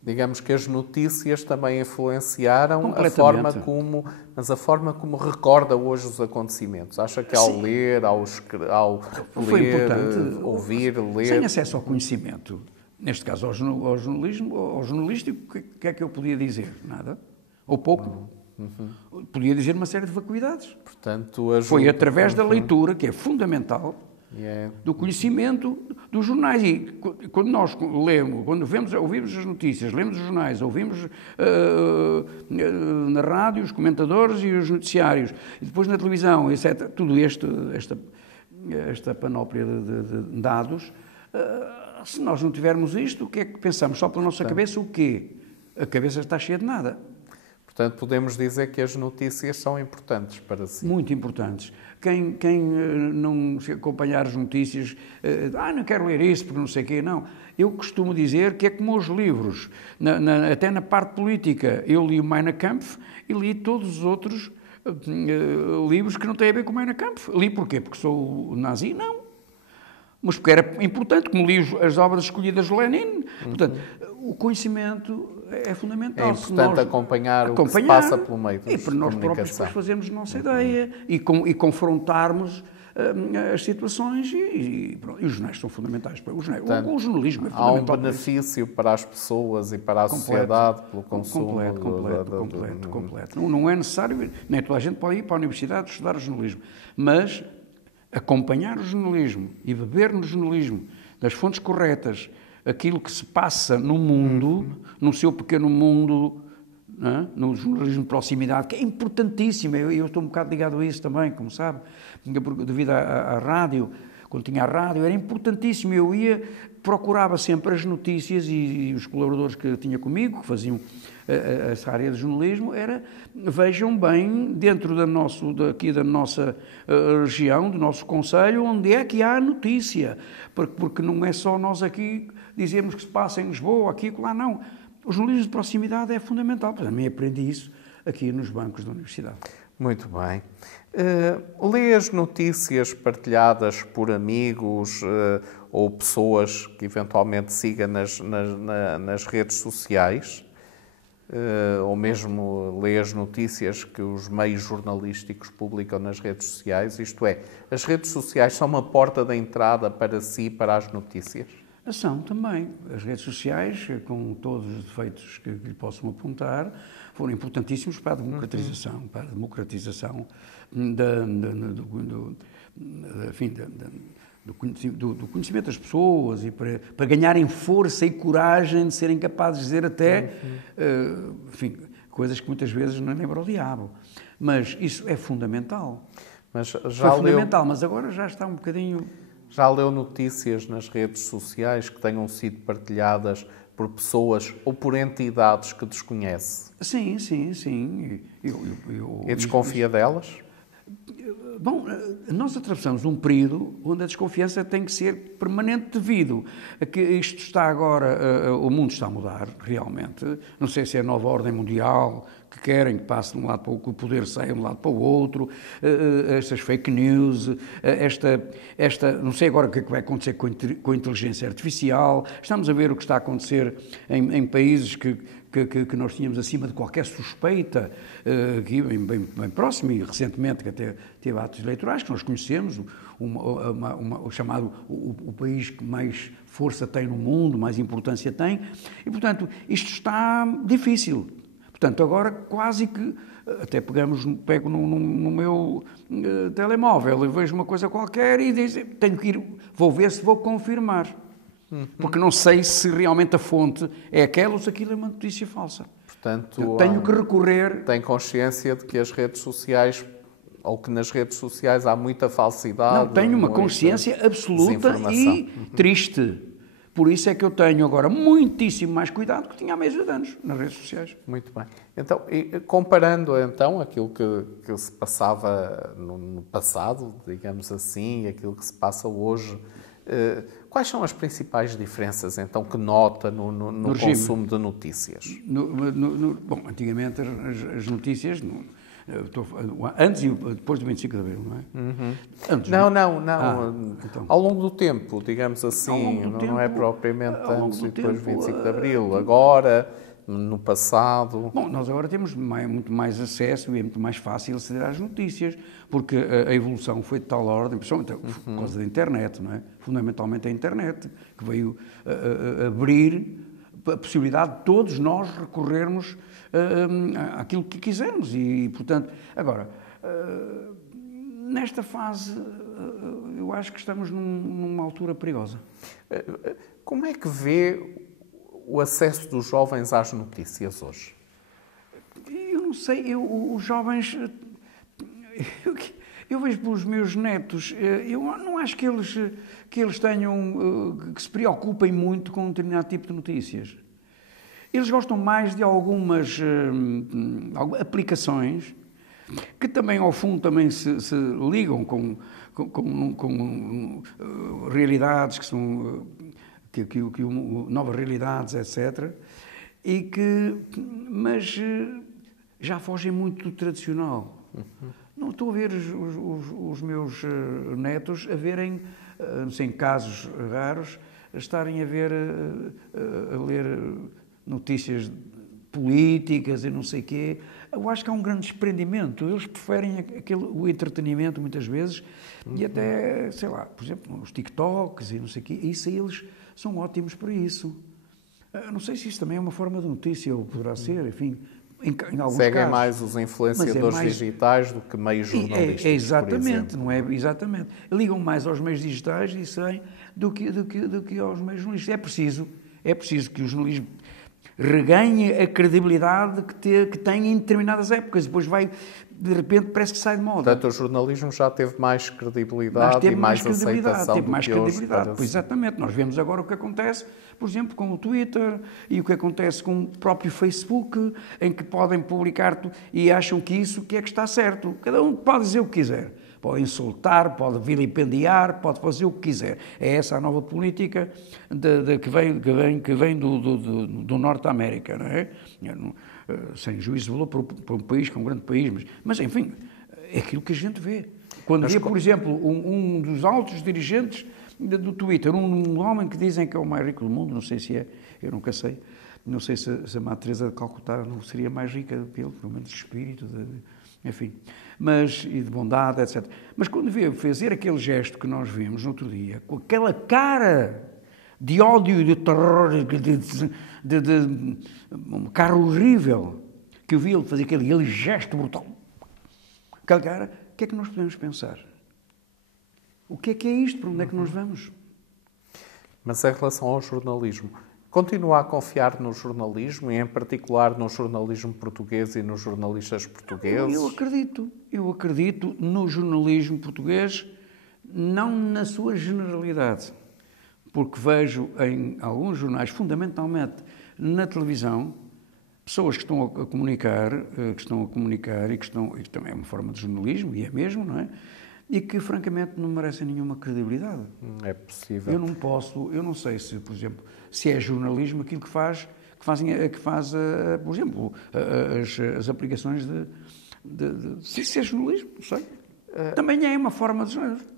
digamos que as notícias também influenciaram a forma como recorda hoje os acontecimentos. Acha que ao ler, ao ler, ouvir, ler... Sem acesso ao conhecimento, neste caso ao jornalístico, o que é que eu podia dizer? Nada. Ou pouco. Podia dizer uma série de vacuidades. Portanto, foi através da leitura, que é fundamental, do conhecimento dos jornais. E quando nós lemos, ouvimos as notícias, lemos os jornais, ouvimos na rádio os comentadores e os noticiários, e depois na televisão, etc., tudo esta panóplia de dados, se nós não tivermos isto, o que é que pensamos? Só pela nossa cabeça, o quê? A cabeça está cheia de nada. Portanto, podemos dizer que as notícias são importantes para si. Muito importantes. Quem não acompanhar as notícias, não quero ler isso porque não sei o quê, não. Eu costumo dizer que é como os livros, até na parte política. Eu li o Mein Kampf e li todos os outros livros que não têm a ver com o Mein Kampf. Li porquê? Porque sou nazi? Não. Mas porque era importante, como li as obras escolhidas de Lenin. Portanto, o conhecimento é fundamental. É importante acompanhar o que se passa pelo meio de comunicação. E para nós próprios depois fazermos a nossa ideia e confrontarmos as situações e os jornais são fundamentais. O jornalismo é fundamental. Há um benefício para as pessoas e para a sociedade pelo consumo. Completo. Não é necessário, nem toda a gente pode ir para a universidade estudar o jornalismo, mas acompanhar o jornalismo e beber no jornalismo das fontes corretas aquilo que se passa no mundo, no seu pequeno mundo, no jornalismo de proximidade, que é importantíssimo. Eu estou um bocado ligado a isso também, como sabe, devido à rádio. quando tinha a rádio, era importantíssimo. Eu procurava sempre as notícias e os colaboradores que tinha comigo, que faziam essa área de jornalismo, vejam bem, dentro daqui da nossa região, do nosso concelho, onde é que há notícia. Porque não é só nós aqui dizemos que se passa em Lisboa, aqui e lá, não. O jornalismo de proximidade é fundamental. Para mim, aprendi isso aqui nos bancos da universidade. Muito bem. Lê as notícias partilhadas por amigos ou pessoas que eventualmente siga nas redes sociais? Ou mesmo lê as notícias que os meios jornalísticos publicam nas redes sociais? Isto é, as redes sociais são uma porta de entrada para si, para as notícias? São também. As redes sociais, com todos os defeitos que lhe possam apontar, foram importantíssimos para a democratização, do conhecimento das pessoas e para ganharem força e coragem de serem capazes de dizer até, coisas que muitas vezes não lembram o diabo. Mas isso é fundamental. Mas mas agora já está um bocadinho... Já leu notícias nas redes sociais que tenham sido partilhadas por pessoas ou por entidades que desconhece? Sim. E desconfia delas? Bom, nós atravessamos um período onde a desconfiança tem que ser permanente devido a que isto está agora, o mundo está a mudar, realmente. Não sei se é a nova ordem mundial, que querem que passe de um lado para o que o poder saia de um lado para o outro, estas fake news, não sei agora o que é que vai acontecer com a inteligência artificial. Estamos a ver o que está a acontecer em países que nós tínhamos acima de qualquer suspeita, aqui bem próximo e recentemente que até teve atos eleitorais, que nós conhecemos, o chamado o país que mais força tem no mundo, mais importância tem, e portanto isto está difícil. Portanto, agora quase que, até pego no meu telemóvel e vejo uma coisa qualquer e digo, vou ver se vou confirmar. Porque não sei se realmente a fonte é aquela ou se aquilo é uma notícia falsa. Portanto, tenho que recorrer... Tem consciência de que as redes sociais, ou que nas redes sociais há muita falsidade? Não, tenho uma consciência absoluta e triste. Por isso é que eu tenho agora muitíssimo mais cuidado que tinha há meses de anos nas redes sociais. Muito bem. Então, comparando então aquilo que se passava no passado, digamos assim, e aquilo que se passa hoje, quais são as principais diferenças então que nota no consumo de notícias? Bom, antigamente as notícias... Antes e depois do 25 de Abril, não é? Uhum. Antes, não. Então. Ao longo do tempo, digamos assim, não é propriamente antes e depois do 25 de Abril. Agora, no passado... Bom, nós agora temos muito mais acesso e é muito mais fácil aceder às notícias, porque a evolução foi de tal ordem, principalmente por causa da internet, não é? Fundamentalmente a internet, que veio abrir a possibilidade de todos nós recorrermos àquilo que quisermos e, portanto, agora, nesta fase, eu acho que estamos numa altura perigosa. Como é que vê o acesso dos jovens às notícias hoje? Eu não sei, os jovens... Eu vejo pelos meus netos, eu não acho que eles tenham, que se preocupem muito com um determinado tipo de notícias. Eles gostam mais de algumas aplicações que também, ao fundo, também se ligam com realidades que são novas realidades, etc. Mas já fogem muito do tradicional. Não estou a ver os meus netos a verem, não sei, em casos raros, estarem a ler notícias políticas e não sei o quê. Eu acho que há um grande desprendimento. Eles preferem o entretenimento, muitas vezes, e até, sei lá, por exemplo, os TikToks e não sei o quê. Isso aí eles são ótimos para isso. Não sei se isso também é uma forma de notícia, ou poderá ser, enfim, em alguns Seguem casos. Mais os influenciadores digitais do que meios jornalísticos, exatamente, não é? Exatamente. Ligam mais aos meios digitais e saem do que aos meios jornalísticos. É preciso que o jornalismo reganhe a credibilidade que tem em determinadas épocas. Depois vai de repente parece que sai de moda. Portanto, o jornalismo já teve mais credibilidade e mais aceitação teve mais do que hoje. credibilidade. Pois, exatamente. Nós vemos agora o que acontece, por exemplo, com o Twitter e o que acontece com o próprio Facebook, em que podem publicar e acham que isso que é que está certo. Cada um pode dizer o que quiser. Pode insultar, pode vilipendiar, pode fazer o que quiser. É essa a nova política que vem do Norte da América, não é? Sem juízo de valor para um país, que é um grande país, mas enfim, é aquilo que a gente vê. Quando vê, por exemplo, um dos altos dirigentes do Twitter, um homem que dizem que é o mais rico do mundo, não sei se é, eu nunca sei, não sei se a Madre Teresa de Calcutá não seria mais rica do que ele, pelo menos de espírito, enfim, e de bondade, etc. Mas quando vê fazer aquele gesto que nós vimos no outro dia, com aquela cara de ódio e de terror, de uma cara horrível, que eu vi ele fazer aquele gesto brutal, aquela cara, o que é que nós podemos pensar? O que é isto? Para onde é que nós vamos? Mas em relação ao jornalismo, continua a confiar no jornalismo e, em particular, no jornalismo português e nos jornalistas portugueses? Eu acredito no jornalismo português, não na sua generalidade, porque vejo em alguns jornais, fundamentalmente na televisão, pessoas que estão a comunicar, e que também é uma forma de jornalismo, e é mesmo, não é? E que, francamente, não merecem nenhuma credibilidade. É possível. Eu não sei se, por exemplo, se é jornalismo aquilo que faz, por exemplo, as aplicações se é jornalismo, não sei. Também é uma forma de jornalismo.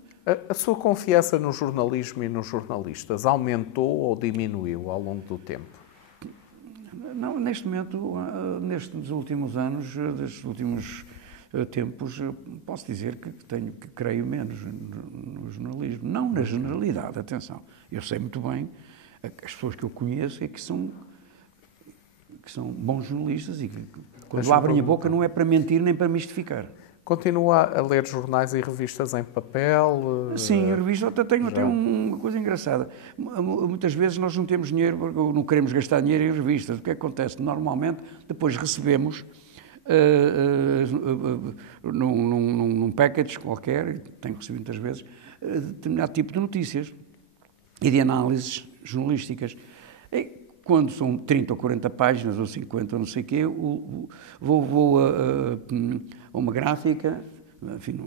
A sua confiança no jornalismo e nos jornalistas aumentou ou diminuiu ao longo do tempo? Não, neste momento, nestes últimos anos, destes últimos tempos, posso dizer que creio menos no jornalismo. Não na generalidade, atenção. Eu sei muito bem, as pessoas que eu conheço é que são bons jornalistas e que, quando abrem a boca, não é para mentir nem para mistificar. Continua a ler jornais e revistas em papel? Sim, a revista tenho até uma coisa engraçada. Muitas vezes nós não temos dinheiro, porque não queremos gastar dinheiro em revistas. O que acontece? Normalmente, depois recebemos num package qualquer, tenho recebido muitas vezes, determinado tipo de notícias e de análises jornalísticas. E quando são 30 ou 40 páginas, ou 50, ou não sei o quê, vou a uma gráfica, enfim,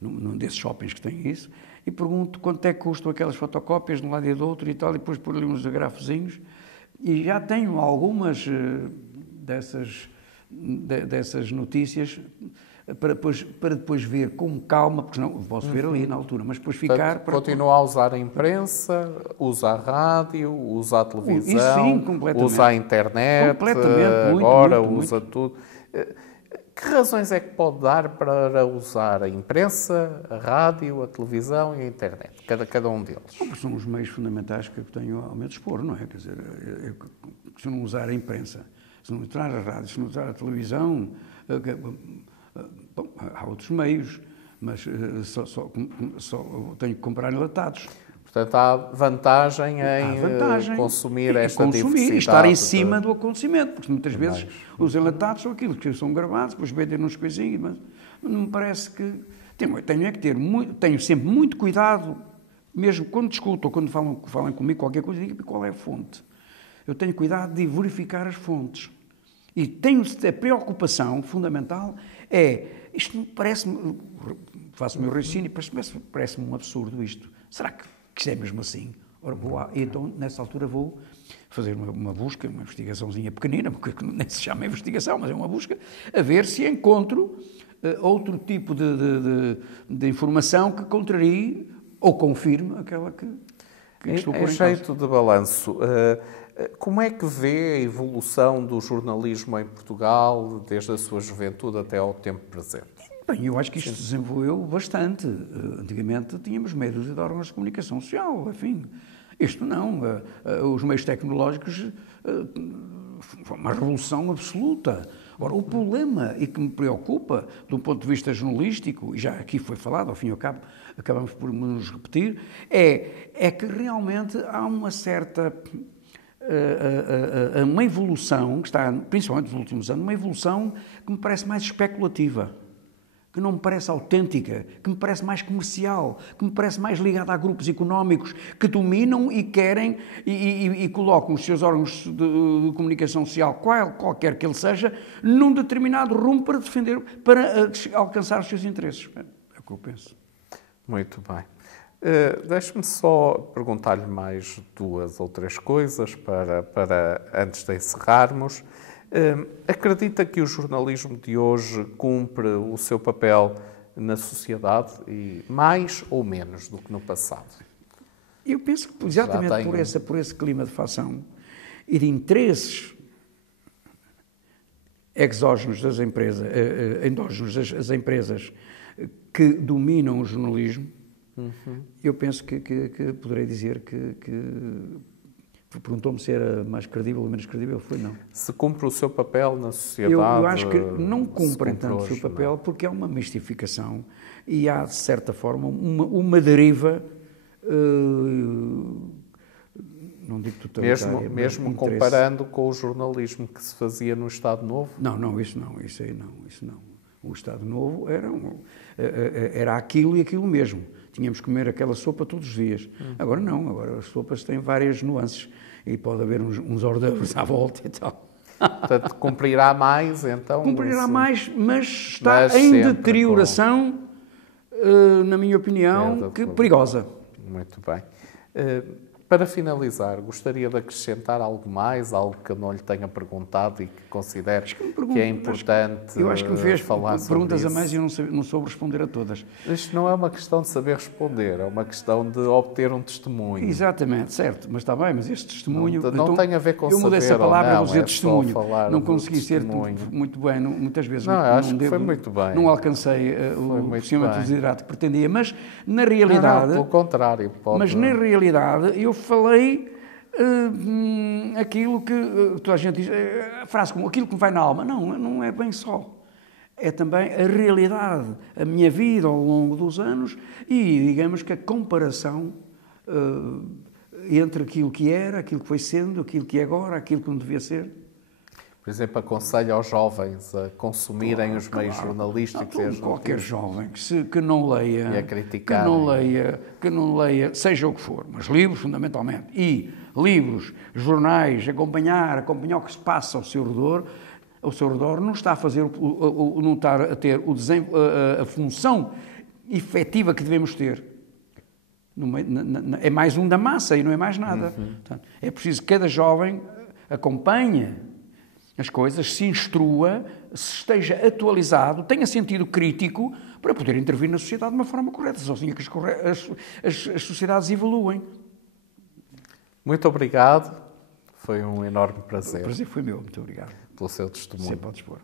num desses shoppings que tem isso, e pergunto quanto é que custam aquelas fotocópias de um lado e do outro e tal, e depois pôr ali uns grafozinhos, e já tenho algumas dessas notícias para depois ver com calma, porque não posso ver ali na altura, mas depois ficar... Continua a usar a imprensa, usa a rádio, usa a televisão, isso sim, completamente. Usa a internet, completamente, agora muito. Usa tudo. Que razões é que pode dar para usar a imprensa, a rádio, a televisão e a internet? Cada um deles. São os meios fundamentais que eu tenho ao meu dispor, não é? Quer dizer, se não usar a imprensa, se não usar a rádio, se não usar a televisão, há outros meios, mas só tenho que comprar enlatados. Portanto, há vantagem em consumir esta diversidade. E estar em cima do acontecimento, porque muitas vezes os enlatados são aquilo que são gravados, depois vendem uns coisinhos, mas não me parece que... Tenho sempre muito cuidado, mesmo quando discuto ou quando falam comigo qualquer coisa, digo qual é a fonte. Eu tenho cuidado de verificar as fontes. E tenho a preocupação fundamental isto parece-me, faço o meu raciocínio, parece-me um absurdo isto. Será que isto é mesmo assim? Ora, então, nessa altura, vou fazer uma busca, uma investigaçãozinha pequenina, porque nem se chama investigação, mas é uma busca, a ver se encontro outro tipo de informação que contrarie ou confirme aquela que estou por em jeito de balanço, como é que vê a evolução do jornalismo em Portugal desde a sua juventude até ao tempo presente? Bem, eu acho que isto se desenvolveu bastante. Antigamente tínhamos meia dúzia de órgãos de comunicação social, enfim. Isto não. Os meios tecnológicos foi uma revolução absoluta. Agora, o problema e que me preocupa, de um ponto de vista jornalístico, e já aqui foi falado, ao fim e ao cabo, acabamos por nos repetir, é que realmente há uma certa... uma evolução, que está, principalmente nos últimos anos, uma evolução que me parece mais especulativa. que não me parece autêntica, que me parece mais comercial, que me parece mais ligada a grupos económicos que dominam e querem e colocam os seus órgãos de comunicação social, qualquer que ele seja, num determinado rumo para defender, para alcançar os seus interesses. É o que eu penso. Muito bem. Deixe-me só perguntar-lhe mais 2 ou 3 coisas para antes de encerrarmos. Acredita que o jornalismo de hoje cumpre o seu papel na sociedade e mais ou menos do que no passado? Eu penso que exatamente por esse clima de facção e de interesses exógenos das empresas, endógenos das empresas que dominam o jornalismo, eu penso que poderei dizer que perguntou-me se era mais credível ou menos credível, foi não. Se cumpre o seu papel na sociedade? Eu acho que não cumpre tanto o seu papel, porque é uma mistificação e há, de certa forma, uma deriva, não digo totalitária, mesmo comparando com o jornalismo que se fazia no Estado Novo? Não, isso não. O Estado Novo era aquilo e aquilo mesmo. Tínhamos que comer aquela sopa todos os dias. Agora não, agora as sopas têm várias nuances e pode haver uns hors d'oeuvres à volta e tal. Portanto, cumprirá mais, então? Cumprirá mais, mas está em deterioração, na minha opinião, perigosa. Muito bem. Para finalizar, gostaria de acrescentar algo mais, algo que eu não lhe tenha perguntado e que considero que é importante falar sobre isso? Eu acho que me fez perguntas a mais e eu não soube responder a todas. Isto não é uma questão de saber responder, é uma questão de obter um testemunho. Exatamente, certo, mas está bem, mas este testemunho... Não tem a ver com saber ou não. Eu mudei essa palavra, vou dizer testemunho. Não consegui ser muito bem, muitas vezes. Não, acho que foi muito bem. Não alcancei o procedimento de desidrato que pretendia, mas na realidade... Não, pelo contrário. Mas na realidade eu falei aquilo que toda a gente diz, a frase como aquilo que me vai na alma. Não é bem só. É também a realidade, a minha vida ao longo dos anos e, digamos que a comparação entre aquilo que era, aquilo que foi sendo, aquilo que é agora, aquilo que não devia ser. Por exemplo, aconselho aos jovens a consumirem os meios jornalísticos. Qualquer jovem que não leia, e a criticar, que não leia, seja o que for, mas livros fundamentalmente, e livros, jornais, acompanhar o que se passa ao seu redor, não está a fazer, não está a ter a função efetiva que devemos ter. É mais um da massa e não é mais nada. Portanto, é preciso que cada jovem acompanhe as coisas, se instrua, se esteja atualizado, tenha sentido crítico para poder intervir na sociedade de uma forma correta. Só assim é que as sociedades evoluem. Muito obrigado. Foi um enorme prazer. O prazer foi meu. Muito obrigado. Pelo seu testemunho. Sempre ao dispor.